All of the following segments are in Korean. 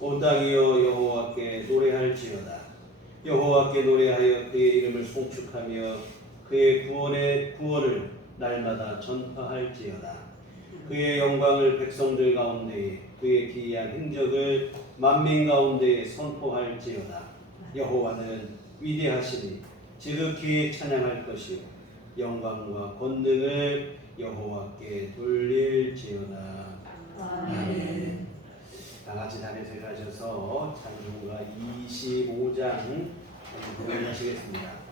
온 땅이여 여호와께 노래할지어다. 여호와께 노래하여 그의 이름을 송축하며 그의 구원을 날마다 전파할지어다. 그의 영광을 백성들 가운데에 그의 기이한 행적을 만민 가운데에 선포할지어다. 여호와는 위대하시니 지극히 찬양할 것이요 영광과 권능을 여호와께 돌릴지어다. 아멘. 다 같이 단에서 일하셔서 찬송가 25장 공연하시겠습니다.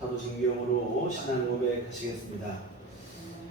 사도신경으로 신앙 고백하시겠습니다.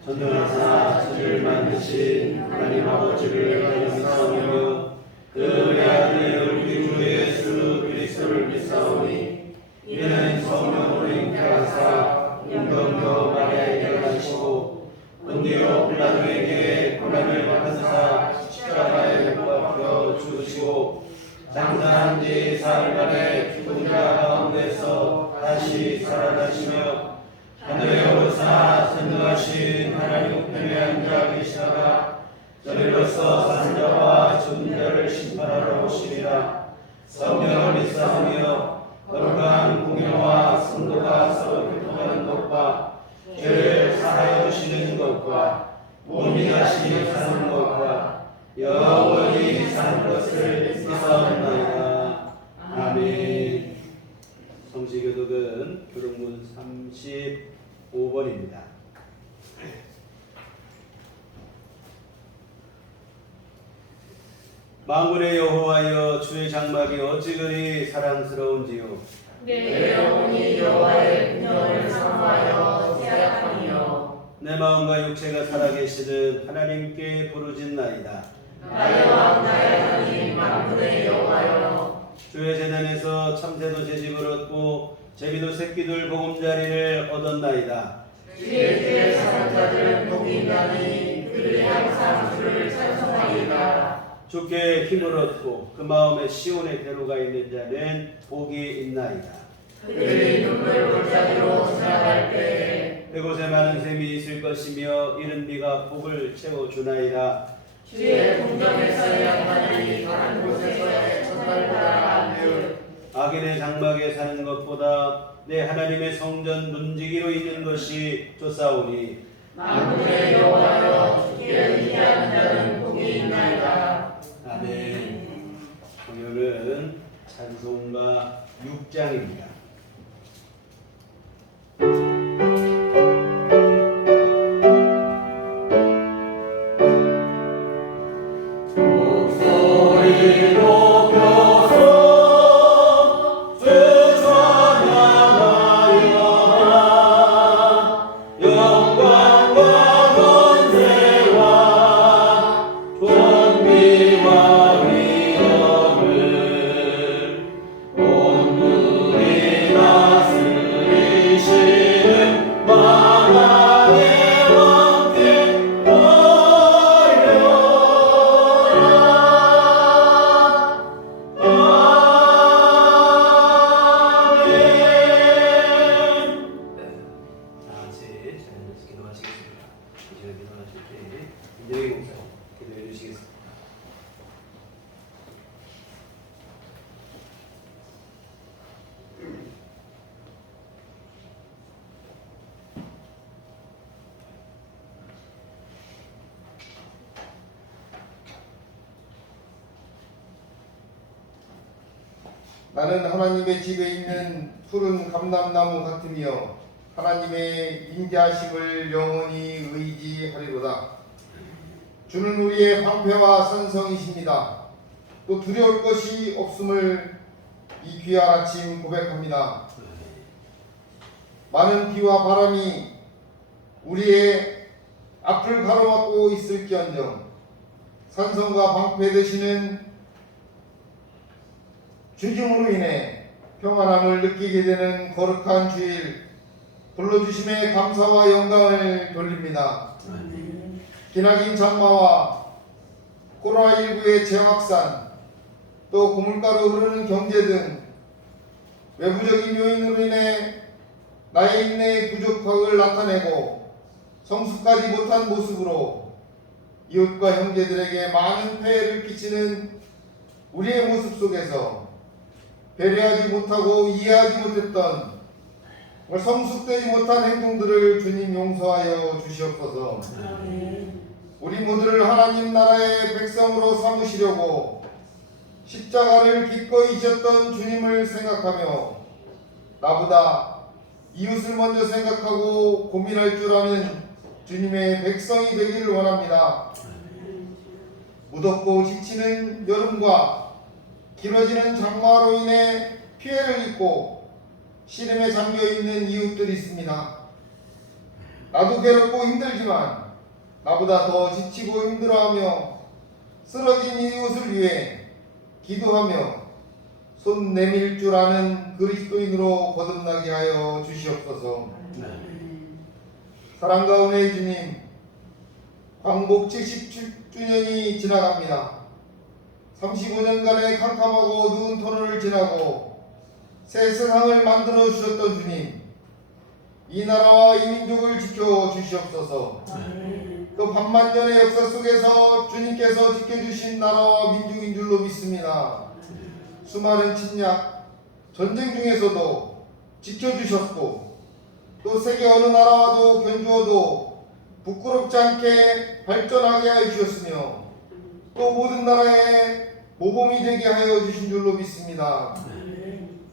전능하사 천지를 만드신 하나님 아버지를 나는 믿사오며 그 아들 우리 주 예수 그리스도를 믿사오니 이는 성령으로 잉태하사 용병녀 마리아에게 나시고 본디오 빌라도에게 고난을 받으사 십자가에 못 박혀 죽으시고 장사한 지 사흘 만에 죽은 자 가운데서 다시 살아나시며 하늘에 오르사 전능하신 하나님 우편에 앉아 계시다가 저리로서 사는 자와 죽은 자를 심판하러 오시리라. 성령을 믿사오며 거룩한 공회와 성도가 서로 교통하는 것과 죄를 사하여 주시는 것과 몸이 다시 사는 것과 영원히 사는 것을 믿사옵나이다. 아멘. 성시교독은 교록문 35번입니다. 만군의 여호와여 주의 장막이 어찌 그리 사랑스러운지요. 내 영혼이 여호와의 분영을 사모하여 제약하며 내 마음과 육체가 살아계시는 하나님께 부르짖나이다. 나의 왕 나의 하나님 만군의 여호와여 주의 제단에서 참새도 제집을 얻고 제비도 새끼들 보금자리를 얻었나이다. 주의 사는 자들은 복이 있나니 그들이 항상 주를 찬송하리이다. 주께 힘을 얻고 그 마음에 시온의 대로가 있는 자는 복이 있나이다. 그들이 눈물 골짜기로 지나갈 때에 그곳에 많은 샘이 있을 것이며 이른 비가 복을 채워주나이다. 주의 궁정에서의 양반이 다른 곳에서의 전달보다 안듯 악인의 장막에 사는 것보다 내 하나님의 성전 문지기로 있는 것이 좋사오니 만군의 여호와여 주께 의지하는 자는 복이 있나이다. 아멘. 말은 찬송가 6장입니다. 나는 하나님의 집에 있는 푸른 감람나무 같으며 하나님의 인자하심을 영원히 의지하리로다. 주는 우리의 방패와 산성이십니다. 또 두려울 것이 없음을 이 귀한 아침 고백합니다. 많은 비와 바람이 우리의 앞을 가로막고 있을지언정 산성과 방패 되시는 주님으로 인해 평안함을 느끼게 되는 거룩한 주일, 불러주심에 감사와 영광을 돌립니다. 기나긴 장마와 코로나19의 재확산, 또 고물가로 흐르는 경제 등 외부적인 요인으로 인해 나의 인내의 부족함을 나타내고 성숙하지 못한 모습으로 이웃과 형제들에게 많은 폐해를 끼치는 우리의 모습 속에서 배려하지 못하고 이해하지 못했던 성숙되지 못한 행동들을 주님 용서하여 주시옵소서. 우리 모두를 하나님 나라의 백성으로 삼으시려고 십자가를 기꺼이 지었던 주님을 생각하며 나보다 이웃을 먼저 생각하고 고민할 줄 아는 주님의 백성이 되기를 원합니다. 무덥고 지치는 여름과 길어지는 장마로 인해 피해를 입고 시름에 잠겨있는 이웃들이 있습니다. 나도 괴롭고 힘들지만 나보다 더 지치고 힘들어하며 쓰러진 이웃을 위해 기도하며 손 내밀 줄 아는 그리스도인으로 거듭나게 하여 주시옵소서. 사랑과 은혜의 주님, 광복 77주년이 지나갑니다. 35년간의 캄캄하고 어두운 터널을 지나고 새 세상을 만들어 주셨던 주님, 이 나라와 이 민족을 지켜 주시옵소서. 또 반만년의 역사 속에서 주님께서 지켜주신 나라와 민족인 줄로 믿습니다. 수많은 침략, 전쟁 중에서도 지켜주셨고 또 세계 어느 나라와도 견주어도 부끄럽지 않게 발전하게 하여 주셨으며 또 모든 나라에 모범이 되게 하여 주신 줄로 믿습니다.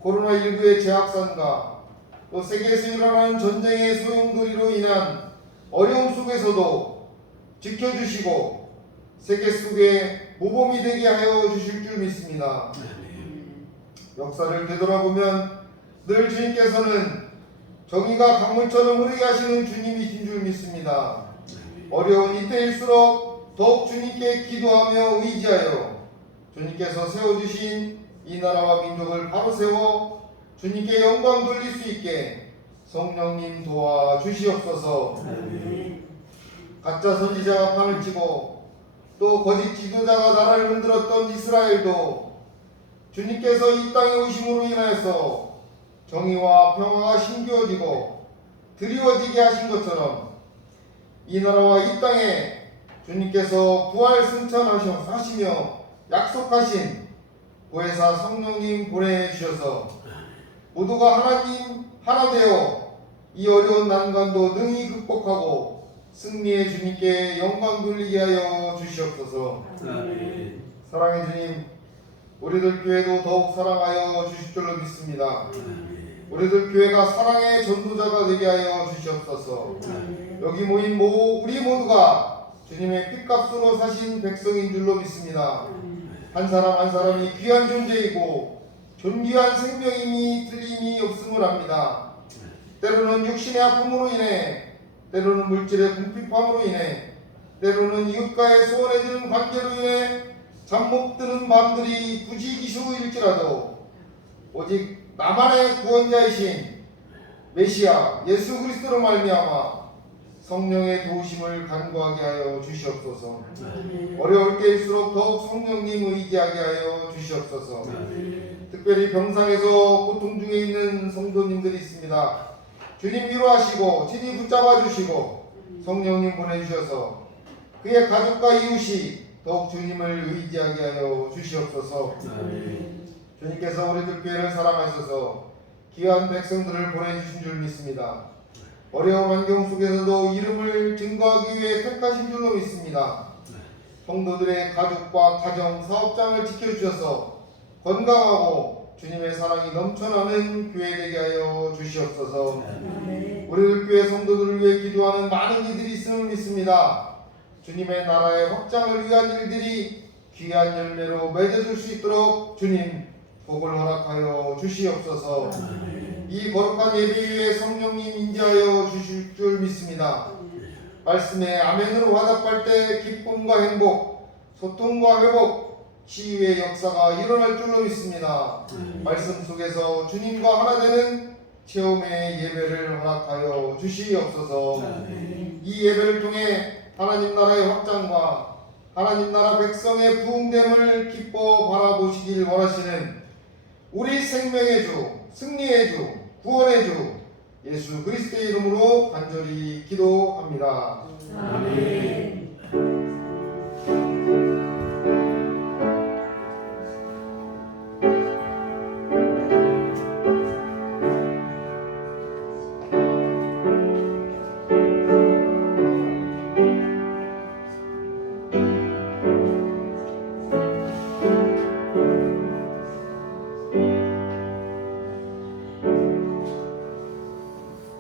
코로나19의 재확산과 또 세계에서 일어나는 전쟁의 소용돌이로 인한 어려움 속에서도 지켜주시고 세계 속에 모범이 되게 하여 주실 줄 믿습니다. 역사를 되돌아보면 늘 주님께서는 정의가 강물처럼 흐르게 하시는 주님이신 줄 믿습니다. 어려운 이때일수록 더욱 주님께 기도하며 의지하여 주님께서 세워주신 이 나라와 민족을 바로 세워 주님께 영광 돌릴 수 있게 성령님 도와주시옵소서. 가짜 선지자가 판을 치고 또 거짓 지도자가 나라를 흔들었던 이스라엘도 주님께서 이 땅에 오심으로 인하여서 정의와 평화가 힘겨워지고 드리워지게 하신 것처럼 이 나라와 이 땅에 주님께서 부활 승천하시며 약속하신 보혜사 성령님 보내주셔서 모두가 하나님 하나 되어 이 어려운 난관도 능히 극복하고 승리의 주님께 영광 돌리게 하여 주시옵소서. 사랑의 주님, 우리들 교회도 더욱 사랑하여 주실 줄로 믿습니다. 우리들 교회가 사랑의 전도자가 되게 하여 주시옵소서. 여기 모인 우리 모두가 주님의 핏값으로 사신 백성인 줄로 믿습니다. 한 사람 한 사람이 귀한 존재이고 존귀한 생명임이 틀림이 없음을 압니다. 때로는 육신의 아픔으로 인해, 때로는 물질의 궁핍함으로 인해, 때로는 이웃과의 소원해지는 관계로 인해 잠 못 드는 밤들이 부지기수일지라도 오직 나만의 구원자이신 메시아 예수 그리스도로 말미암아 성령의 도우심을 간구하게 하여 주시옵소서. 어려울 때일수록 더욱 성령님 의지하게 하여 주시옵소서. 특별히 병상에서 고통 중에 있는 성도님들이 있습니다. 주님 위로하시고 친히 붙잡아 주시고 성령님 보내주셔서 그의 가족과 이웃이 더욱 주님을 의지하게 하여 주시옵소서. 주님께서 우리들 교회를 사랑하셔서 귀한 백성들을 보내주신 줄 믿습니다. 어려운 환경 속에서도 이름을 증거하기 위해 택하신 줄로 믿습니다. 성도들의 가족과 가정, 사업장을 지켜주셔서 건강하고 주님의 사랑이 넘쳐나는 교회 되게 하여 주시옵소서. 우리들 교회 성도들을 위해 기도하는 많은 이들이 있음을 믿습니다. 주님의 나라의 확장을 위한 일들이 귀한 열매로 맺어질 수 있도록 주님 복을 허락하여 주시옵소서. 이 거룩한 예배 위에 성령님 인도하여 주실 줄 믿습니다. 말씀에 아멘으로 화답할 때 기쁨과 행복, 소통과 회복, 치유의 역사가 일어날 줄로 믿습니다. 말씀 속에서 주님과 하나 되는 체험의 예배를 허락하여 주시옵소서. 이 예배를 통해 하나님 나라의 확장과 하나님 나라 백성의 부흥됨을 기뻐 바라보시길 원하시는 우리 생명의 주, 승리의 주, 구원의 주 예수 그리스도의 이름으로 간절히 기도합니다. 아멘.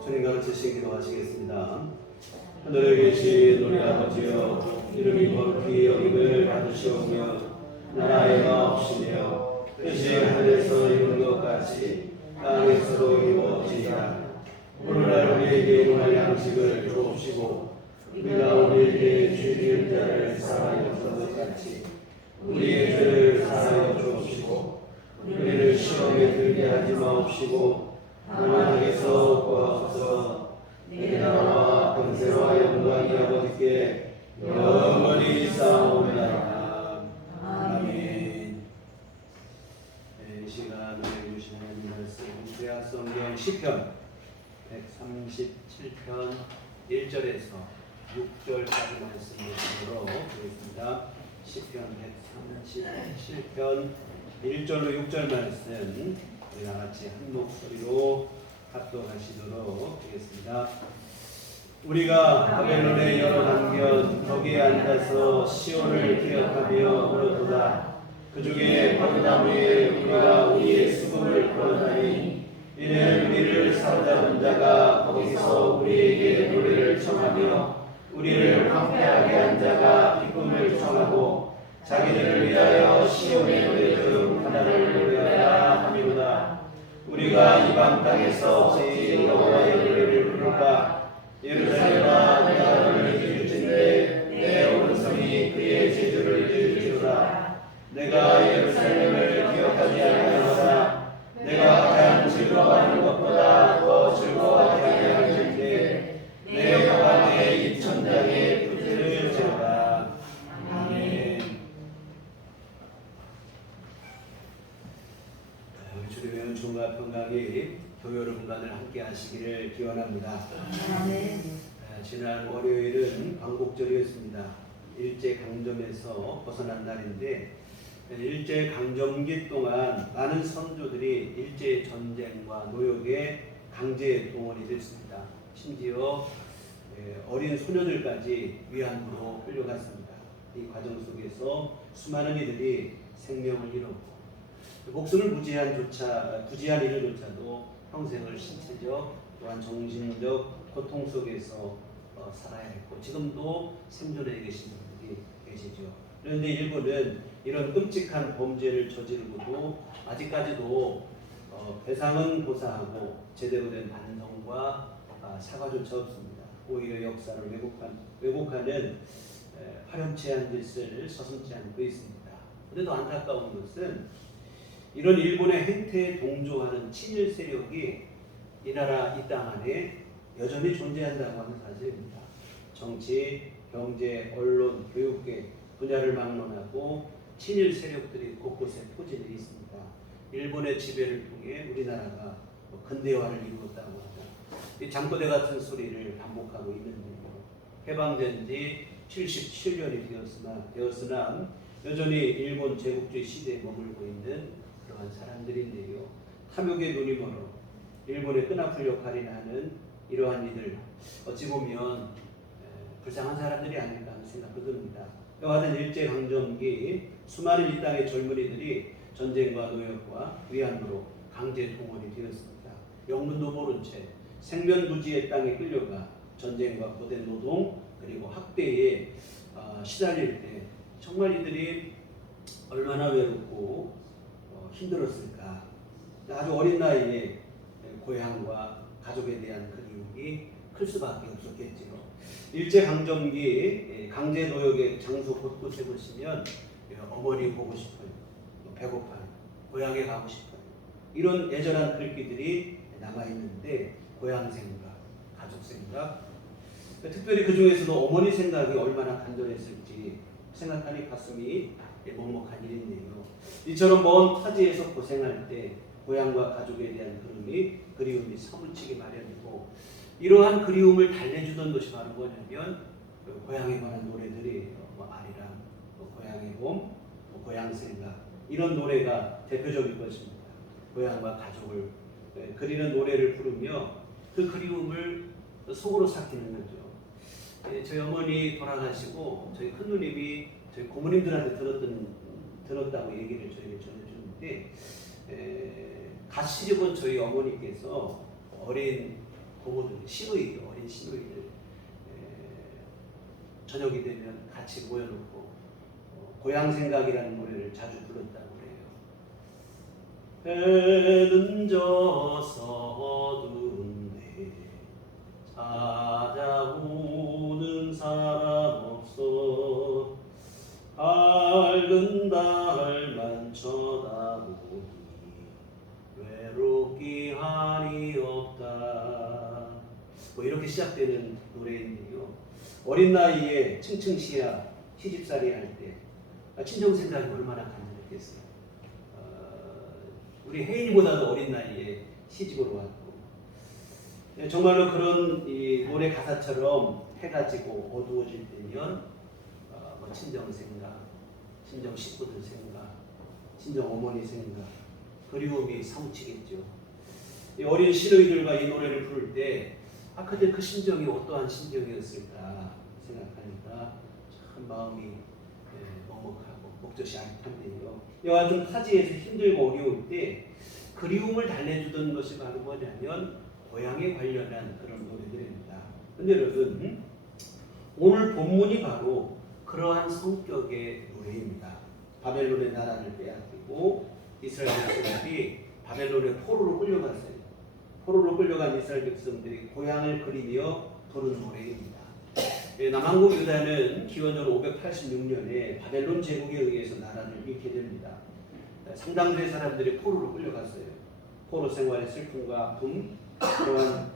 주님과 같이 기도하시겠습니다. 하늘에 계신 우리 아버지여, 이름이 거룩히 여김을 받으시오며 나라의 마옵시며 뜻이 하늘에서 이룬 것 같이 땅에서도 이루어지리라. 오늘날 우리에게 일용할 양식을 주옵시고 우리가 우리에게 죄 지은 자를 사하여 준 것 같이 우리의 죄를 사하여 주옵시고 우리를 시험에 들게 하지 마옵시고 다만 악에서 구하옵소서. 내 나라와 권세와 영광이 아버지께 영원히 쌓아오리이다. 아멘. 이 시간 우리 주시는 말씀 구약 성경 시편 137편 1절에서 6절까지 말씀을 보도록 하겠습니다. 시편 137편 1절로 6절 말씀 우리 다같이 한 목소리로 합독하시도록 하겠습니다. 우리가 바벨론의 여러 단견 거기에 앉아서 시온을 기억하며 울었도다. 그 중에 버르나무에 우리가 우리의 수금을 걸어다니 이는 우리를 사로잡은 자가 거기서 우리에게 노래를 청하며 우리를 황폐하게 한 자가 기쁨을 청하고 자기들을 위하여 시온의 노래 중 하나를 노래하라 함이로다. 우리가 이방 땅에서 어찌 여호와의 노래를 부를까? 예루살렘아, 내가 너를 잊을진대 내 오른손이 그의 제주를 잊을지로다. 내가 예루살렘을 기억하지 아니하노라. 내가 가장 즐거워하는 것보다 더 즐거워하지 아니하는데 내 여호와의 입천장에 붙을 지어다. 아멘. 주님의 종과 평강이 교회 여러분과늘 함께 하시기를 기원합니다. 지난 월요일은 광복절이었습니다. 일제강점에서 벗어난 날인데 일제강점기 동안 많은 선조들이 일제전쟁과 노역에 강제 동원이 됐습니다. 심지어 어린 소녀들까지 위안부로 끌려갔습니다. 이 과정 속에서 수많은 이들이 생명을 잃었고 목숨을 부지한 이들조차도 평생을 신체적 또한 정신적 고통 속에서 살아야 했고 지금도 생존해 계신 분들이 계시죠. 그런데 일본은 이런 끔찍한 범죄를 저지르고도 아직까지도 배상은 고사하고 제대로 된 반성과 사과조차 없습니다. 오히려 역사를 왜곡하는 파렴치한 짓을 서슴지 않고 있습니다. 그런데도 안타까운 것은 이런 일본의 행태에 동조하는 친일 세력이 이 나라 이 땅 안에 여전히 존재한다고 하는 사실입니다. 정치, 경제, 언론, 교육계 분야를 막론하고 친일 세력들이 곳곳에 포진해 있습니다. 일본의 지배를 통해 우리나라가 근대화를 이루었다고 하자 이 잠꼬대 같은 소리를 반복하고 있는데요. 해방된 지 77년이 되었으나 여전히 일본 제국주의 시대에 머물고 있는 그러한 사람들인데요. 탐욕의 눈이 멀어 일본의 끈아풀 역할이나 하는 이러한 이들 어찌 보면 불쌍한 사람들이 아닐까 하는 생각도 듭니다. 이와 같은 일제강점기 수많은 이 땅의 젊은이들이 전쟁과 노역과 위안부로 강제 동원이 되었습니다. 영문도 모른 채 생면부지의 땅에 끌려가 전쟁과 고된 노동 그리고 학대에 시달릴 때 정말 이들이 얼마나 외롭고 힘들었을까. 아주 어린 나이에 고향과 가족에 대한 그리움이 클 수밖에 없었겠지요. 일제강점기 강제노역의 장소 곳곳에 보시면 어머니 보고 싶어요, 배고파요, 고향에 가고 싶어요, 이런 애절한 글귀들이 남아있는데 고향 생각, 가족 생각, 특별히 그 중에서도 어머니 생각이 얼마나 간절했을지 생각하니 가슴이 먹먹한 일인데요. 이처럼 먼 타지에서 고생할 때 고향과 가족에 대한 그리움이 사무치기 마련이고 이러한 그리움을 달래주던 것이 바로 뭐냐면 고향에 관한 노래들이에요. 아리랑, 고향의 봄, 고향 생각 이런 노래가 대표적일 것입니다. 고향과 가족을 그리는 노래를 부르며 그 그리움을 속으로 삭히는 거죠. 저희 어머니 돌아가시고 저희 큰누님이 저희 고모님들한테 들었다고 얘기를 저에게 전해주는데 갓 시집온 저희 어머니께서 어린 고모들, 어린 시누이들 저녁이 되면 같이 모여놓고 고향 생각이라는 노래를 자주 불렀다고 해요. 해는 져서 어두운데 찾아오는 사람 없어 밝은 달만 쳐다보니 외롭기 한이 없다. 뭐 이렇게 시작되는 노래인데요. 어린 나이에 층층시야 시집살이 할 때 친정 생각이 얼마나 간절했겠어요. 우리 혜인이보다도 어린 나이에 시집으로 왔고 정말로 그런 이 노래 가사처럼 해가 지고 어두워질 때면 친정 생각, 친정 식구들 생각, 친정 어머니 생각, 그리움이 사무치겠죠. 이 어린 시누이들과 이 노래를 부를 때 그때 그 심정이 어떠한 심정이었을까 생각하니까 참 마음이 먹먹하고 목젖이 아릿한데요. 이와 같은 타지에서 힘들고 어려울 때 그리움을 달래주던 것이 바로 뭐냐면 고향에 관련한 그런 노래들입니다. 그런데 여러분 오늘 본문이 바로 그러한 성격의 노래입니다. 바벨론의 나라를 빼앗기고 이스라엘 백성들이 바벨론의 포로로 끌려갔어요. 포로로 끌려간 이스라엘 백성들이 고향을 그리며 부른 노래입니다. 남한국 유다는 기원전 586년에 바벨론 제국에 의해서 나라를 잃게 됩니다. 상당수의 사람들이 포로로 끌려갔어요. 포로 생활의 슬픔과 아픔, 그러한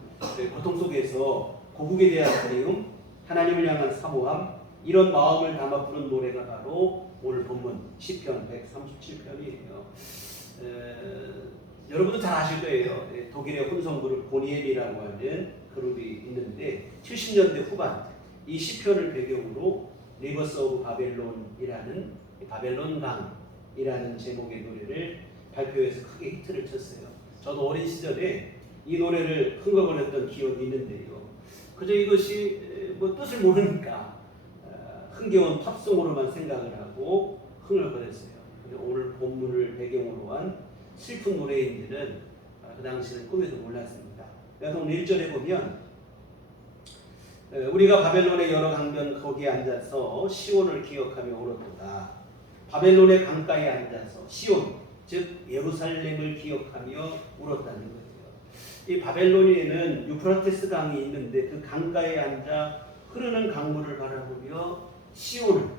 고통 속에서 고국에 대한 그리움, 하나님을 향한 사모함, 이런 마음을 담아 부른 노래가 바로 오늘 본문 시편 137편이에요. 여러분도 잘 아실 거예요. 독일의 혼성 그룹 보니엠이라고 하는 그룹이 있는데 70년대 후반 이 시편을 배경으로 리버스 오브 바벨론이라는 바벨론강이라는 제목의 노래를 발표해서 크게 히트를 쳤어요. 저도 어린 시절에 이 노래를 흥얼거렸던 기억이 있는데요. 그저 이것이 뭐 뜻을 모르니까 흥겨운 팝송으로만 생각을 하고 흥얼거렸어요. 오늘 본문을 배경으로 한 슬픈 노래인지는 그 당시는 꿈에도 몰랐습니다. 여러분 1절에 보면 우리가 바벨론의 여러 강변 거기에 앉아서 시온을 기억하며 울었도다. 바벨론의 강가에 앉아서 시온 즉 예루살렘을 기억하며 울었다는 거예요. 이 바벨론에는 유프라테스 강이 있는데 그 강가에 앉아 흐르는 강물을 바라보며 시온을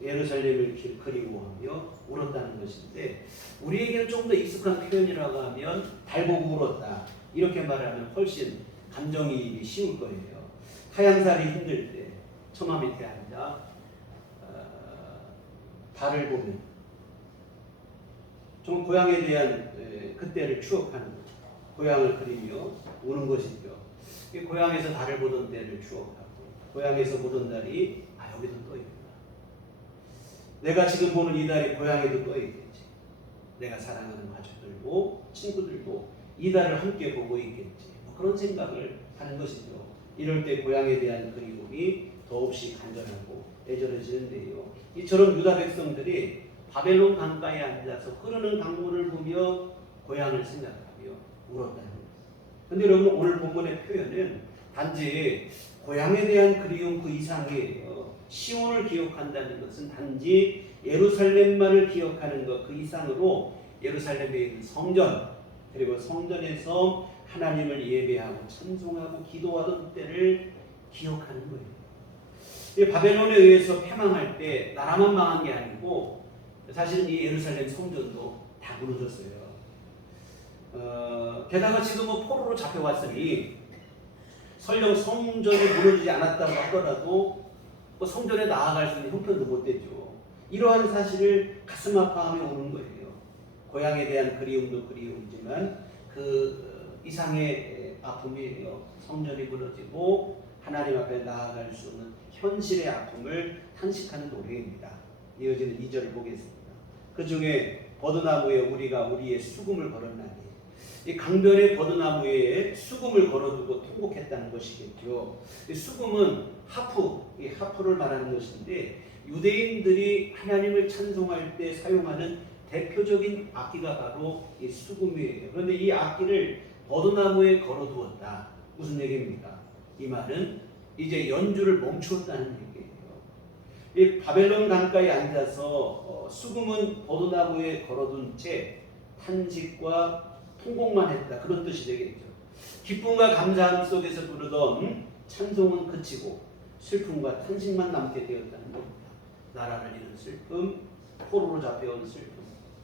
예루살렘을 그리워하며 울었다는 것인데 우리에게는 좀 더 익숙한 표현이라고 하면 달 보고 울었다 이렇게 말하면 훨씬 감정이입이 쉬울 거예요. 타향살이 힘들 때 처마 밑에 앉아 달을 보면 좀 고향에 대한 그때를 추억하는 거죠. 고향을 그리며 우는 것이죠. 이 고향에서 달을 보던 때를 추억하고 고향에서 보던 달이 여기도 떠 있구나. 내가 지금 보는 이 달이 고향에도 떠 있겠지. 내가 사랑하는 가족들도 친구들도 이 달을 함께 보고 있겠지. 그런 생각을 하는 것이죠. 이럴 때 고향에 대한 그리움이 더없이 간절하고 애절해지는데요. 이처럼 유다 백성들이 바벨론 강가에 앉아서 흐르는 강물을 보며 고향을 생각하며 울었다는 거예요. 그런데 여러분 오늘 본문의 표현은 단지 고향에 대한 그리움 그 이상이에요. 시온을 기억한다는 것은 단지 예루살렘만을 기억하는 것 그 이상으로 예루살렘에 있는 성전 그리고 성전에서 하나님을 예배하고 찬송하고 기도하던 때를 기억하는 거예요. 바벨론에 의해서 패망할 때 나라만 망한 게 아니고 사실은 이 예루살렘 성전도 다 무너졌어요. 게다가 지금 포로로 잡혀왔으니 설령 성전이 무너지지 않았다고 하더라도 성전에 나아갈 수 있는 형편도 못 되죠. 이러한 사실을 가슴 아파하며 오는 거예요. 고향에 대한 그리움도 그리움이지만 그 이상의 아픔이에요. 성전이 무너지고 하나님 앞에 나아갈 수 없는 현실의 아픔을 탄식하는 노래입니다. 이어지는 2절을 보겠습니다. 그 중에 버드나무에 우리가 우리의 수금을 걸었나니 이 강변의 버드나무에 수금을 걸어두고 통곡했다는 것이겠죠. 이 수금은 하프, 이 하프를 말하는 것인데 유대인들이 하나님을 찬송할 때 사용하는 대표적인 악기가 바로 이 수금이에요. 그런데 이 악기를 버드나무에 걸어두었다. 무슨 얘기입니까? 이 말은 이제 연주를 멈추었다는 얘기예요. 이 바벨론 강가에 앉아서 수금은 버드나무에 걸어둔 채 탄식과 통곡만 했다. 그런 뜻이 되겠죠. 기쁨과 감사함 속에서 부르던 찬송은 그치고 슬픔과 탄식만 남게 되었다는 겁니다. 나라를 잃은 슬픔, 포로로 잡혀온 슬픔,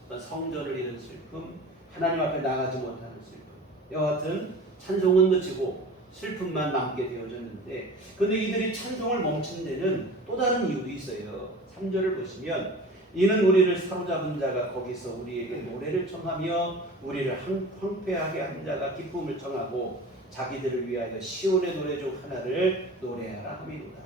성전을 잃은 슬픔, 하나님 앞에 나가지 못하는 슬픔. 이와 같은 찬송은 그치고 슬픔만 남게 되어졌는데 그런데 이들이 찬송을 멈춘 데는 또 다른 이유도 있어요. 3절을 보시면 이는 우리를 사로잡은 자가 거기서 우리에게 노래를 청하며 우리를 황폐하게 한 자가 기쁨을 청하고 자기들을 위하여 시온의 노래 중 하나를 노래하라 함이로다.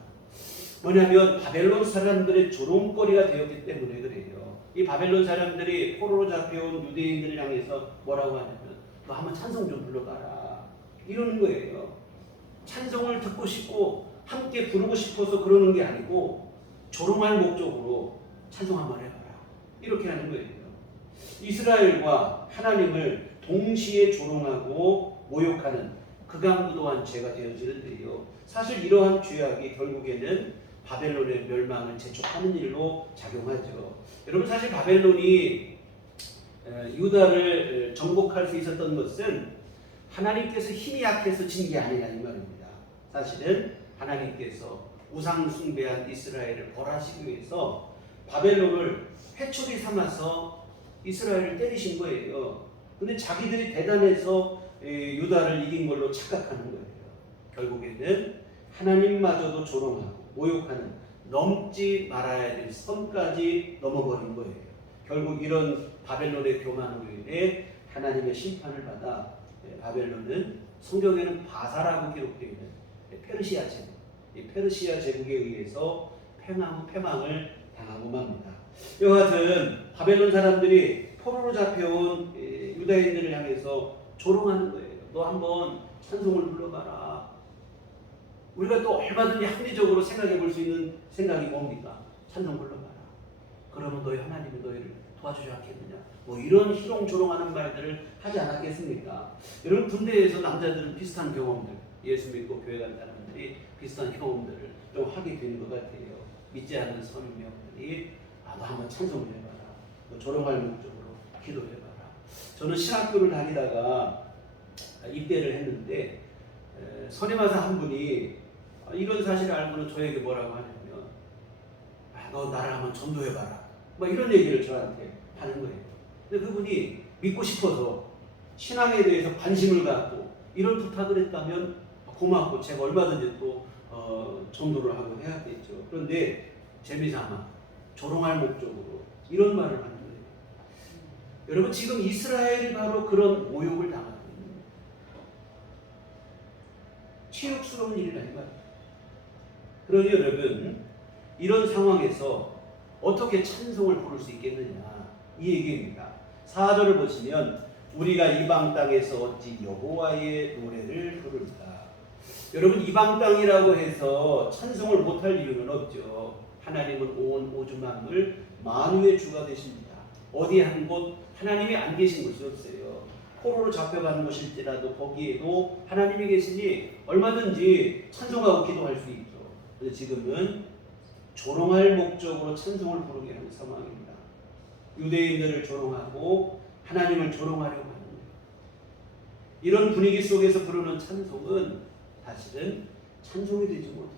뭐냐면 바벨론 사람들의 조롱거리가 되었기 때문에 그래요. 이 바벨론 사람들이 포로로 잡혀온 유대인들을 향해서 뭐라고 하냐면 너 한번 찬송 좀 불러봐라 이러는 거예요. 찬송을 듣고 싶고 함께 부르고 싶어서 그러는 게 아니고 조롱할 목적으로 찬송 한번 해봐라 이렇게 하는 거예요. 이스라엘과 하나님을 동시에 조롱하고 모욕하는 극악무도한 죄가 되어지는데요. 사실 이러한 죄악이 결국에는 바벨론의 멸망을 재촉하는 일로 작용하죠. 여러분 사실 바벨론이 유다를 정복할 수 있었던 것은 하나님께서 힘이 약해서 진 게 아니라 이 말입니다. 사실은 하나님께서 우상 숭배한 이스라엘을 벌하시기 위해서 바벨론을 회초리 삼아서 이스라엘을 때리신 거예요. 근데 자기들이 대단해서 유다를 이긴 걸로 착각하는 거예요. 결국에는 하나님마저도 조롱하고 모욕하는 넘지 말아야 될 선까지 넘어버린 거예요. 결국 이런 바벨론의 교만으로 인해 하나님의 심판을 받아 바벨론은 성경에는 바사라고 기록되어 있는 페르시아 제국, 이 페르시아 제국에 의해서 패망을 당하고 맙니다. 이와 같은 바벨론 사람들이 포로로 잡혀온 유다인들을 향해서 조롱하는 거예요. 너 한번 찬송을 불러봐라. 우리가 또 얼마든지 합리적으로 생각해 볼 수 있는 생각이 뭡니까? 찬송 불러봐라. 그러면 너희 하나님이 너희를 도와주지 않겠느냐. 뭐 이런 희롱조롱하는 말들을 하지 않았겠습니까? 여러분 군대에서 남자들은 비슷한 경험들, 예수 믿고 교회 간 사람들이 비슷한 경험들을 좀 하게 되는 것 같아요. 믿지 않는 선임명들이 너 한번 찬송을 해봐라. 너 조롱할 목적으로 기도해봐라. 저는 신학교를 다니다가 입대를 했는데 선임하사 한 분이 이런 사실을 알고는 저에게 뭐라고 하냐면 너 나를 한번 전도해봐라. 막 이런 얘기를 저한테 하는 거예요. 근데 그분이 믿고 싶어서 신앙에 대해서 관심을 갖고 이런 부탁을 했다면 고맙고 제가 얼마든지 또 전도를 하고 해야겠죠. 그런데 재미삼아 조롱할 목적으로 이런 말을 하는 거예요. 여러분 지금 이스라엘이 바로 그런 모욕을 당하고 있는 거예요. 치욕스러운 일이라 이 말이에요. 그러니 여러분 이런 상황에서 어떻게 찬송을 부를 수 있겠느냐 이 얘기입니다. 4절을 보시면 우리가 이방 땅에서 어찌 여호와의 노래를 부를까. 여러분 이방 땅이라고 해서 찬송을 못할 이유는 없죠. 하나님은 온 우주 만물 만유의 주가 되십니다. 어디 한 곳 하나님이 안 계신 곳이 없어요. 포로로 잡혀간 곳일지라도 거기에도 하나님이 계시니 얼마든지 찬송하고 기도할 수 있죠. 근데 지금은 조롱할 목적으로 찬송을 부르게 하는 상황입니다. 유대인들을 조롱하고 하나님을 조롱하려고 하는 거예요. 이런 분위기 속에서 부르는 찬송은 사실은 찬송이 되지 못해요.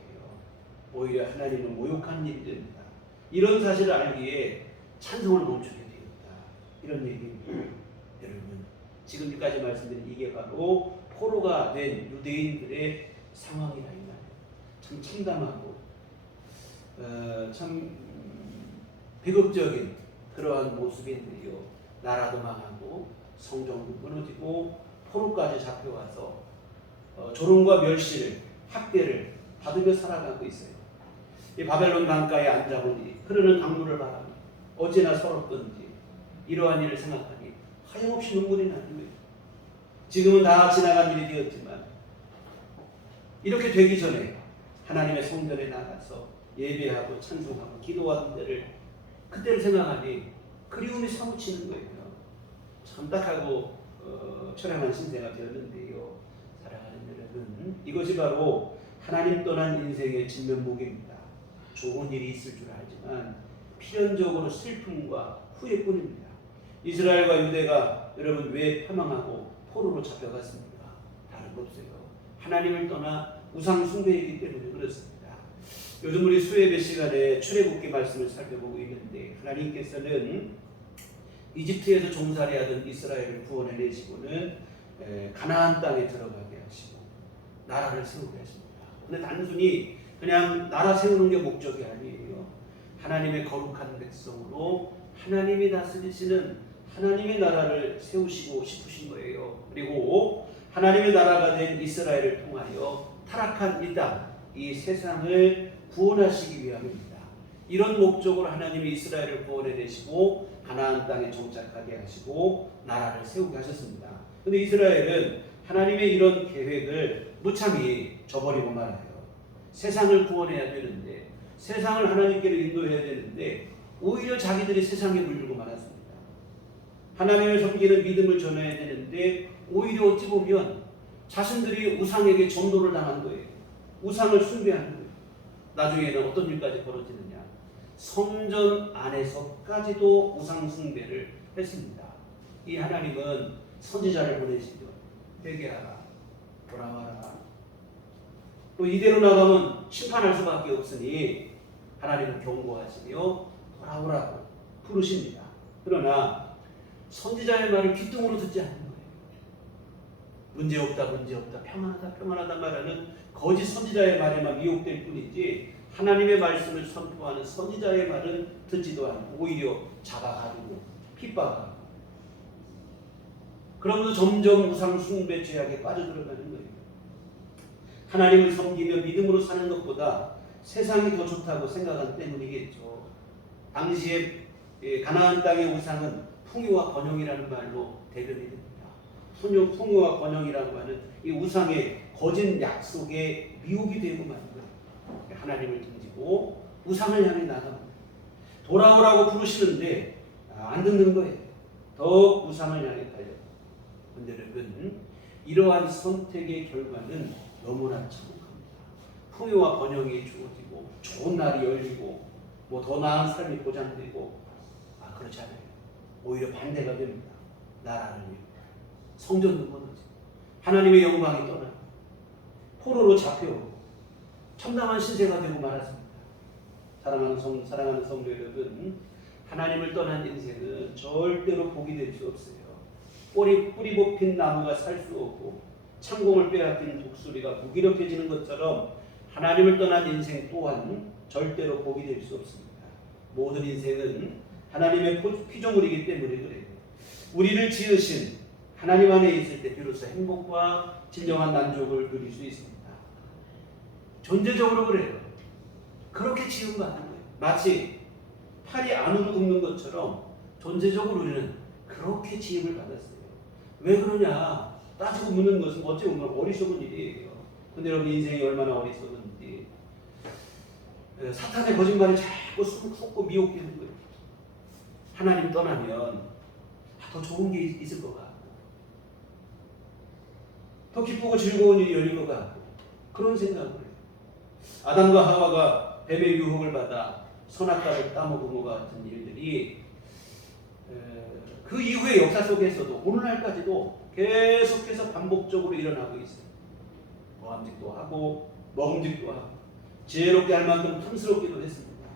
오히려 하나님을 모욕하는 일이 됩니다. 이런 사실을 알기에 찬송을 멈추게 되었다. 이런 얘기입니다. 여러분 지금까지 말씀드린 이게 바로 포로가 된 유대인들의 상황이라 이 말이에요. 참 참담하고 참 비극적인 그러한 모습인데요. 나라도 망하고 성전도 무너지고 포로까지 잡혀가서 조롱과 멸시를 학대를 받으며 살아가고 있어요. 이 바벨론 강가에 앉아보니 흐르는 강물을 바라보니 어찌나 서럽던지 이러한 일을 생각하니 하염없이 눈물이 나는 거예요. 지금은 다 지나간 일이 되었지만 이렇게 되기 전에 하나님의 성전에 나가서 예배하고 찬송하고 기도하는 때를 그때를 생각하니 그리움이 사무치는 거예요. 참 딱하고 처량한 신세가 되었는데요. 사랑하는 여러분, 이것이 바로 하나님 떠난 인생의 진면목입니다. 좋은 일이 있을 줄 알지만 필연적으로 슬픔과 후회뿐입니다. 이스라엘과 유대가 여러분 왜 패망하고 포로로 잡혀갔습니까? 다른 거 없어요. 하나님을 떠나 우상 숭배이기 때문에 그렇습니다. 요즘 우리 수예배 시간에 출애굽기 말씀을 살펴보고 있는데 하나님께서는 이집트에서 종살이하던 이스라엘을 구원해내시고는 가나안 땅에 들어가게 하시고 나라를 세우게 하십니다. 근데 단순히 그냥 나라 세우는 게 목적이 아니에요. 하나님의 거룩한 백성으로 하나님이 다스리시는 하나님의 나라를 세우시고 싶으신 거예요. 그리고 하나님의 나라가 된 이스라엘을 통하여 타락한 이 땅, 이 세상을 구원하시기 위함입니다. 이런 목적으로 하나님이 이스라엘을 구원해내시고 가나안 땅에 정착하게 하시고 나라를 세우게 하셨습니다. 그런데 이스라엘은 하나님의 이런 계획을 무참히 저버리고 말아요. 세상을 구원해야 되는데 세상을 하나님께로 인도해야 되는데 오히려 자기들이 세상에 물들고 말았습니다. 하나님을 섬기는 믿음을 전해야 되는데 오히려 어찌 보면 자신들이 우상에게 전도를 당한 거예요. 우상을 숭배하는 거예요. 나중에는 어떤 일까지 벌어지느냐. 성전 안에서까지도 우상 숭배를 했습니다. 이 하나님은 선지자를 보내시죠. 회개하라, 돌아와라. 또 이대로 나가면 심판할 수밖에 없으니 하나님은 경고하시며 돌아오라고 부르십니다. 그러나 선지자의 말을 귀뚱으로 듣지 않는 거예요. 문제없다, 문제없다, 평안하다, 평안하다 말하는 거짓 선지자의 말에만 미혹될 뿐이지 하나님의 말씀을 선포하는 선지자의 말은 듣지도 않고 오히려 잡아가지고 핍박하고 그러면서 점점 우상 숭배 죄악에 빠져들어가는 거예요. 하나님을 섬기며 믿음으로 사는 것보다 세상이 더 좋다고 생각한 때문이겠죠. 당시에 가나안 땅의 우상은 풍요와 번영이라는 말로 대변이 됩니다. 풍요와 번영이라고 하는 이 우상의 거짓 약속에 미혹이 되고 마는 거예요. 하나님을 등지고 우상을 향해 나갑니다. 돌아오라고 부르시는데 안 듣는 거예요. 더욱 무상을 향해 가요. 근데 여러분, 이러한 선택의 결과는 너무나 참혹합니다. 풍요와 번영이 주어지고 좋은 날이 열리고 뭐 더 나은 삶이 보장되고 그렇지 않아요. 오히려 반대가 됩니다. 나라는 일, 성전도 무너지고 하나님의 영광이 떠나고 포로로 잡혀오고 참담한 신세가 되고 말았습니다. 사랑하는 성도 여러분, 하나님을 떠난 인생은 절대로 복이 될 수 없어요. 뿌리 뽑힌 나무가 살 수 없고 창공을 빼앗긴 독수리가 무기력해지는 것처럼 하나님을 떠난 인생 또한 절대로 복이 될 수 없습니다. 모든 인생은 하나님의 피조물이기 때문에 그래요. 우리를 지으신 하나님 안에 있을 때 비로소 행복과 진정한 만족을 누릴 수 있습니다. 존재적으로 그래요. 그렇게 지은 거 아닌 거예요. 마치 팔이 안으로 굽는 것처럼 존재적으로 우리는 그렇게 지음을 받았어요. 왜 그러냐? 따지고 묻는 것은 어찌 보면 어리석은 일이에요. 근데 여러분, 인생이 얼마나 어리석은지 사탄의 거짓말이 자꾸 쏟고 미혹되는 거예요. 하나님 떠나면 더 좋은 게 있을 것 같고 더 기쁘고 즐거운 일이 열릴 것 같고 그런 생각을 해요. 아담과 하와가 뱀의 유혹을 받아 선악과를 따먹은 것 같은 일들이 그 이후의 역사 속에서도 오늘날까지도 계속해서 반복적으로 일어나고 있어요. 모함직도 하고 먹음직도 하고 지혜롭게 할 만큼 탐스럽기도 했습니다.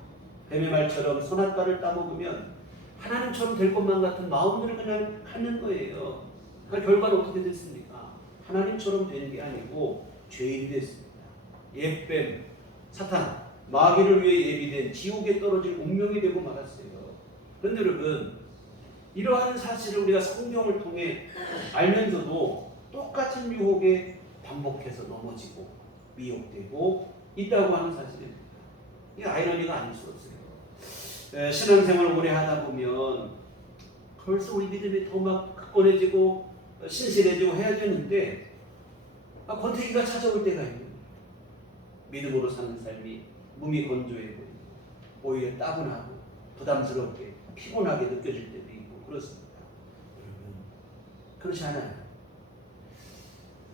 뱀의 말처럼 선악과를 따먹으면 하나님처럼 될 것만 같은 마음들을 그냥 갖는 거예요. 그러니까 결과는 어떻게 됐습니까? 하나님처럼 된 게 아니고 죄인이 됐습니다. 옛뱀, 사탄, 마귀를 위해 예비된 지옥에 떨어질 운명이 되고 말았어요. 그런데 여러분, 이러한 사실을 우리가 성경을 통해 알면서도 똑같은 유혹에 반복해서 넘어지고 미혹되고 있다고 하는 사실입니다. 이게 아이러니가 아닐 수 없어요. 신앙생활을 오래 하다 보면 벌써 우리 믿음이 더 막 굳건해지고 신실해지고 해야 되는데 권태기가 찾아올 때가 있는 거예요. 믿음으로 사는 삶이 몸이 건조해 보이고 오히려 따분하고 부담스럽게 피곤하게 느껴질 때도 있고 그렇습니다. 여러분, 그렇지 않아요.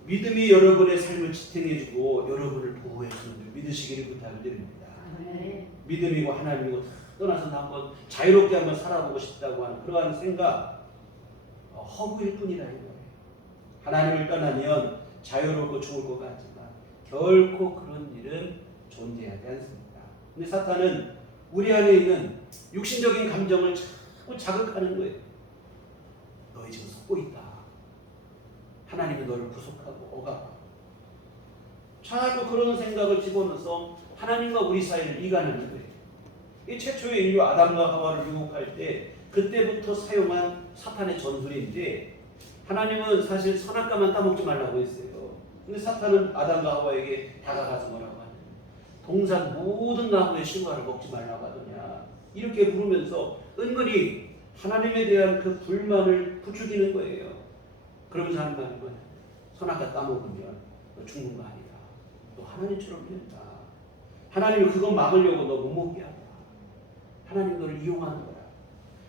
믿음이 여러분의 삶을 지탱해주고 여러분을 보호해주는 줄 믿으시기를 부탁을 드립니다. 믿음이고 하나님이고 떠나서 한번 자유롭게 한번 살아보고 싶다고 하는 그러한 생각 허구일 뿐이라 이거예요. 하나님을 떠나면 자유롭고 좋을 것 같지만 결코 그런 일은 존재하지 않습니다. 근데 사탄은 우리 안에 있는 육신적인 감정을 자꾸 자극하는 거예요. 너희 지금 속고 있다. 하나님이 너를 구속하고 억압하고 자꾸 그런 생각을 집어넣어서 하나님과 우리 사이를 이간하는 거예요. 이 최초의 인류 아담과 하와를 유혹할 때 그때부터 사용한 사탄의 전술인데 하나님은 사실 선악과만 따먹지 말라고 했어요. 근데 사탄은 아담과 하와에게 다가가서 뭐라고 하냐? 동산 모든 나무의 실과를 먹지 말라고 하더냐? 이렇게 물으면서 은근히 하나님에 대한 그 불만을 부추기는 거예요. 그러면서 하는 말은 뭐냐? 선악과 따먹으면 너 죽는 거 아니다. 너 하나님처럼 된다. 하나님이 그거 막으려고 너 못 먹게 한다. 하나님 너를 이용하는 거야.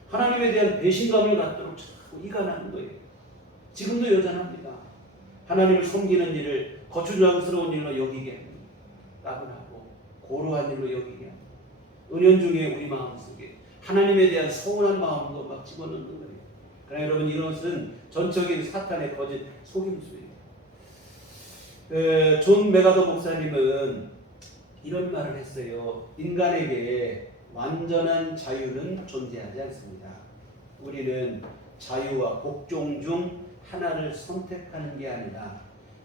하나님에 대한 배신감을 갖도록 자꾸 이간하는 거예요. 지금도 여전합니다. 하나님을 섬기는 일을 거추장스러운 일로 여기게 합니다. 따분하고 고루한 일로 여기게 합니다. 은연중에 우리 마음속에 하나님에 대한 서운한 마음도 막 집어넣는 거예요. 그러나 여러분, 이것은 전적인 사탄의 거짓 속임수예요. 존 메가더 목사님은 이런 말을 했어요. 인간에게 완전한 자유는 존재하지 않습니다. 우리는 자유와 복종 중 하나를 선택하는 게 아니라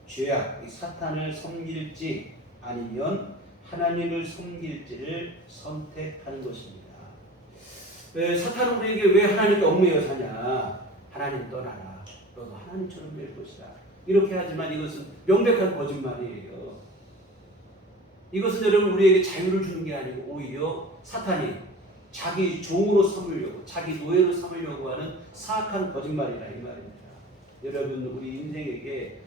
죄악, 이 사탄을 섬길지 아니면 하나님을 섬길지를 선택하는 것입니다. 사탄은 우리에게 왜 하나님께 얽매여 사냐? 하나님 떠나라. 너도 하나님처럼 될 것이다. 이렇게 하지만 이것은 명백한 거짓말이에요. 이것은 여러분 우리에게 자유를 주는 게 아니고 오히려 사탄이 자기 종으로 삼으려고, 자기 노예로 삼으려고 하는 사악한 거짓말이라 이 말입니다. 여러분, 우리 인생에게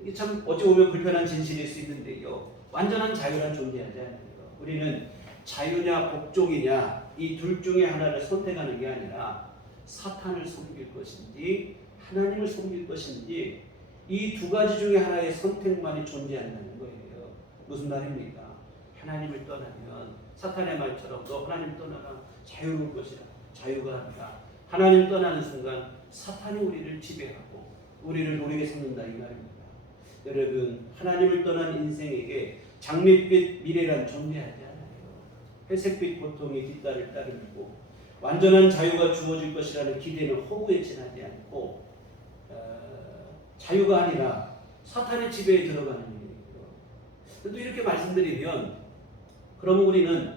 이게 참 어찌 보면 불편한 진실일 수 있는데요. 완전한 자유란 존재하지 않아요. 우리는 자유냐 복종이냐 이 둘 중에 하나를 선택하는 게 아니라 사탄을 섬길 것인지 하나님을 섬길 것인지 이 두 가지 중에 하나의 선택만이 존재한다는 거예요. 무슨 말입니까? 하나님을 떠나면 사탄의 말처럼 너 하나님 떠나라 자유로울 것이라. 자유가 아니라 하나님 떠나는 순간 사탄이 우리를 지배하고 우리를 노리게 삼는다 이 말입니다. 여러분 하나님을 떠난 인생에게 장밋빛 미래란 존재하지 않아요. 회색빛 고통이 뒷달을 따르고 완전한 자유가 주어질 것이라는 기대는 허구에 지나지 않고 자유가 아니라 사탄의 지배에 들어가는 일이에요. 또 이렇게 말씀드리면 그러면 우리는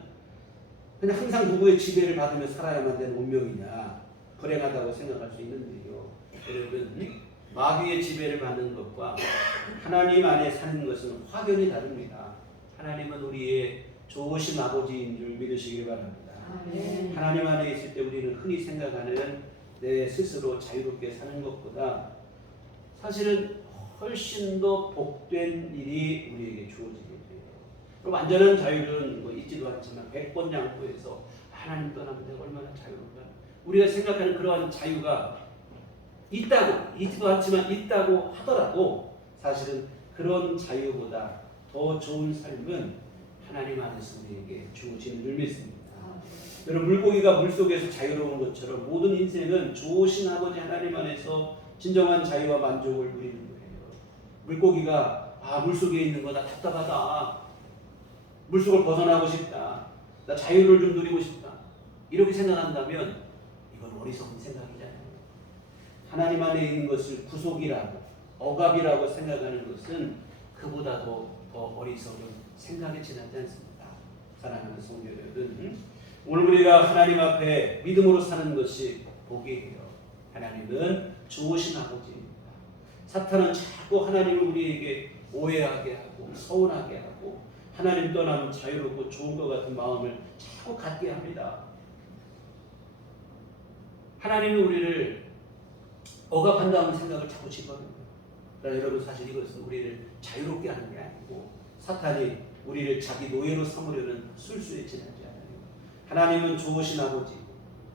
그냥 항상 누구의 지배를 받으며 살아야만 되는 운명이냐 불행하다고 생각할 수 있는데요. 여러분 마귀의 지배를 받는 것과 하나님 안에 사는 것은 확연히 다릅니다. 하나님은 우리의 좋으신 아버지인 줄 믿으시길 바랍니다. 하나님 안에 있을 때 우리는 흔히 생각하는 내 스스로 자유롭게 사는 것보다 사실은 훨씬 더 복된 일이 우리에게 주어지게 돼요. 완전한 자유는 뭐 있지도 않지만 백번양보에서 하나님 떠나면 내가 얼마나 자유로운가. 우리가 생각하는 그러한 자유가 있다고 있지도 않지만 있다고 하더라도 사실은 그런 자유보다 더 좋은 삶은 하나님 안에서 우리에게 주어지는 줄 믿습니다. 여러분 물고기가 물속에서 자유로운 것처럼 모든 인생은 좋으신 아버지 하나님 안에서 진정한 자유와 만족을 누리는 거예요. 물고기가 물속에 있는 거다 답답하다. 물속을 벗어나고 싶다. 나 자유를 좀 누리고 싶다. 이렇게 생각한다면 이건 어리석은 생각이잖아요. 하나님 안에 있는 것을 구속이라고 억압이라고 생각하는 것은 그보다 더 어리석은 생각에 지나지 않습니다. 사랑하는 성도 여러분, 오늘 우리가 하나님 앞에 믿음으로 사는 것이 복이에요. 하나님은 좋으신 아버지입니다. 사탄은 자꾸 하나님을 우리에게 오해하게 하고 서운하게 하고 하나님 떠나면 자유롭고 좋은 것 같은 마음을 자꾸 갖게 합니다. 하나님이 우리를 억압한다는 생각을 자꾸 집어넣어요. 그러나 여러분 사실 이것은 우리를 자유롭게 하는 게 아니고 사탄이 우리를 자기 노예로 삼으려는 술수에 지나지 않아요. 하나님은 좋으신 아버지,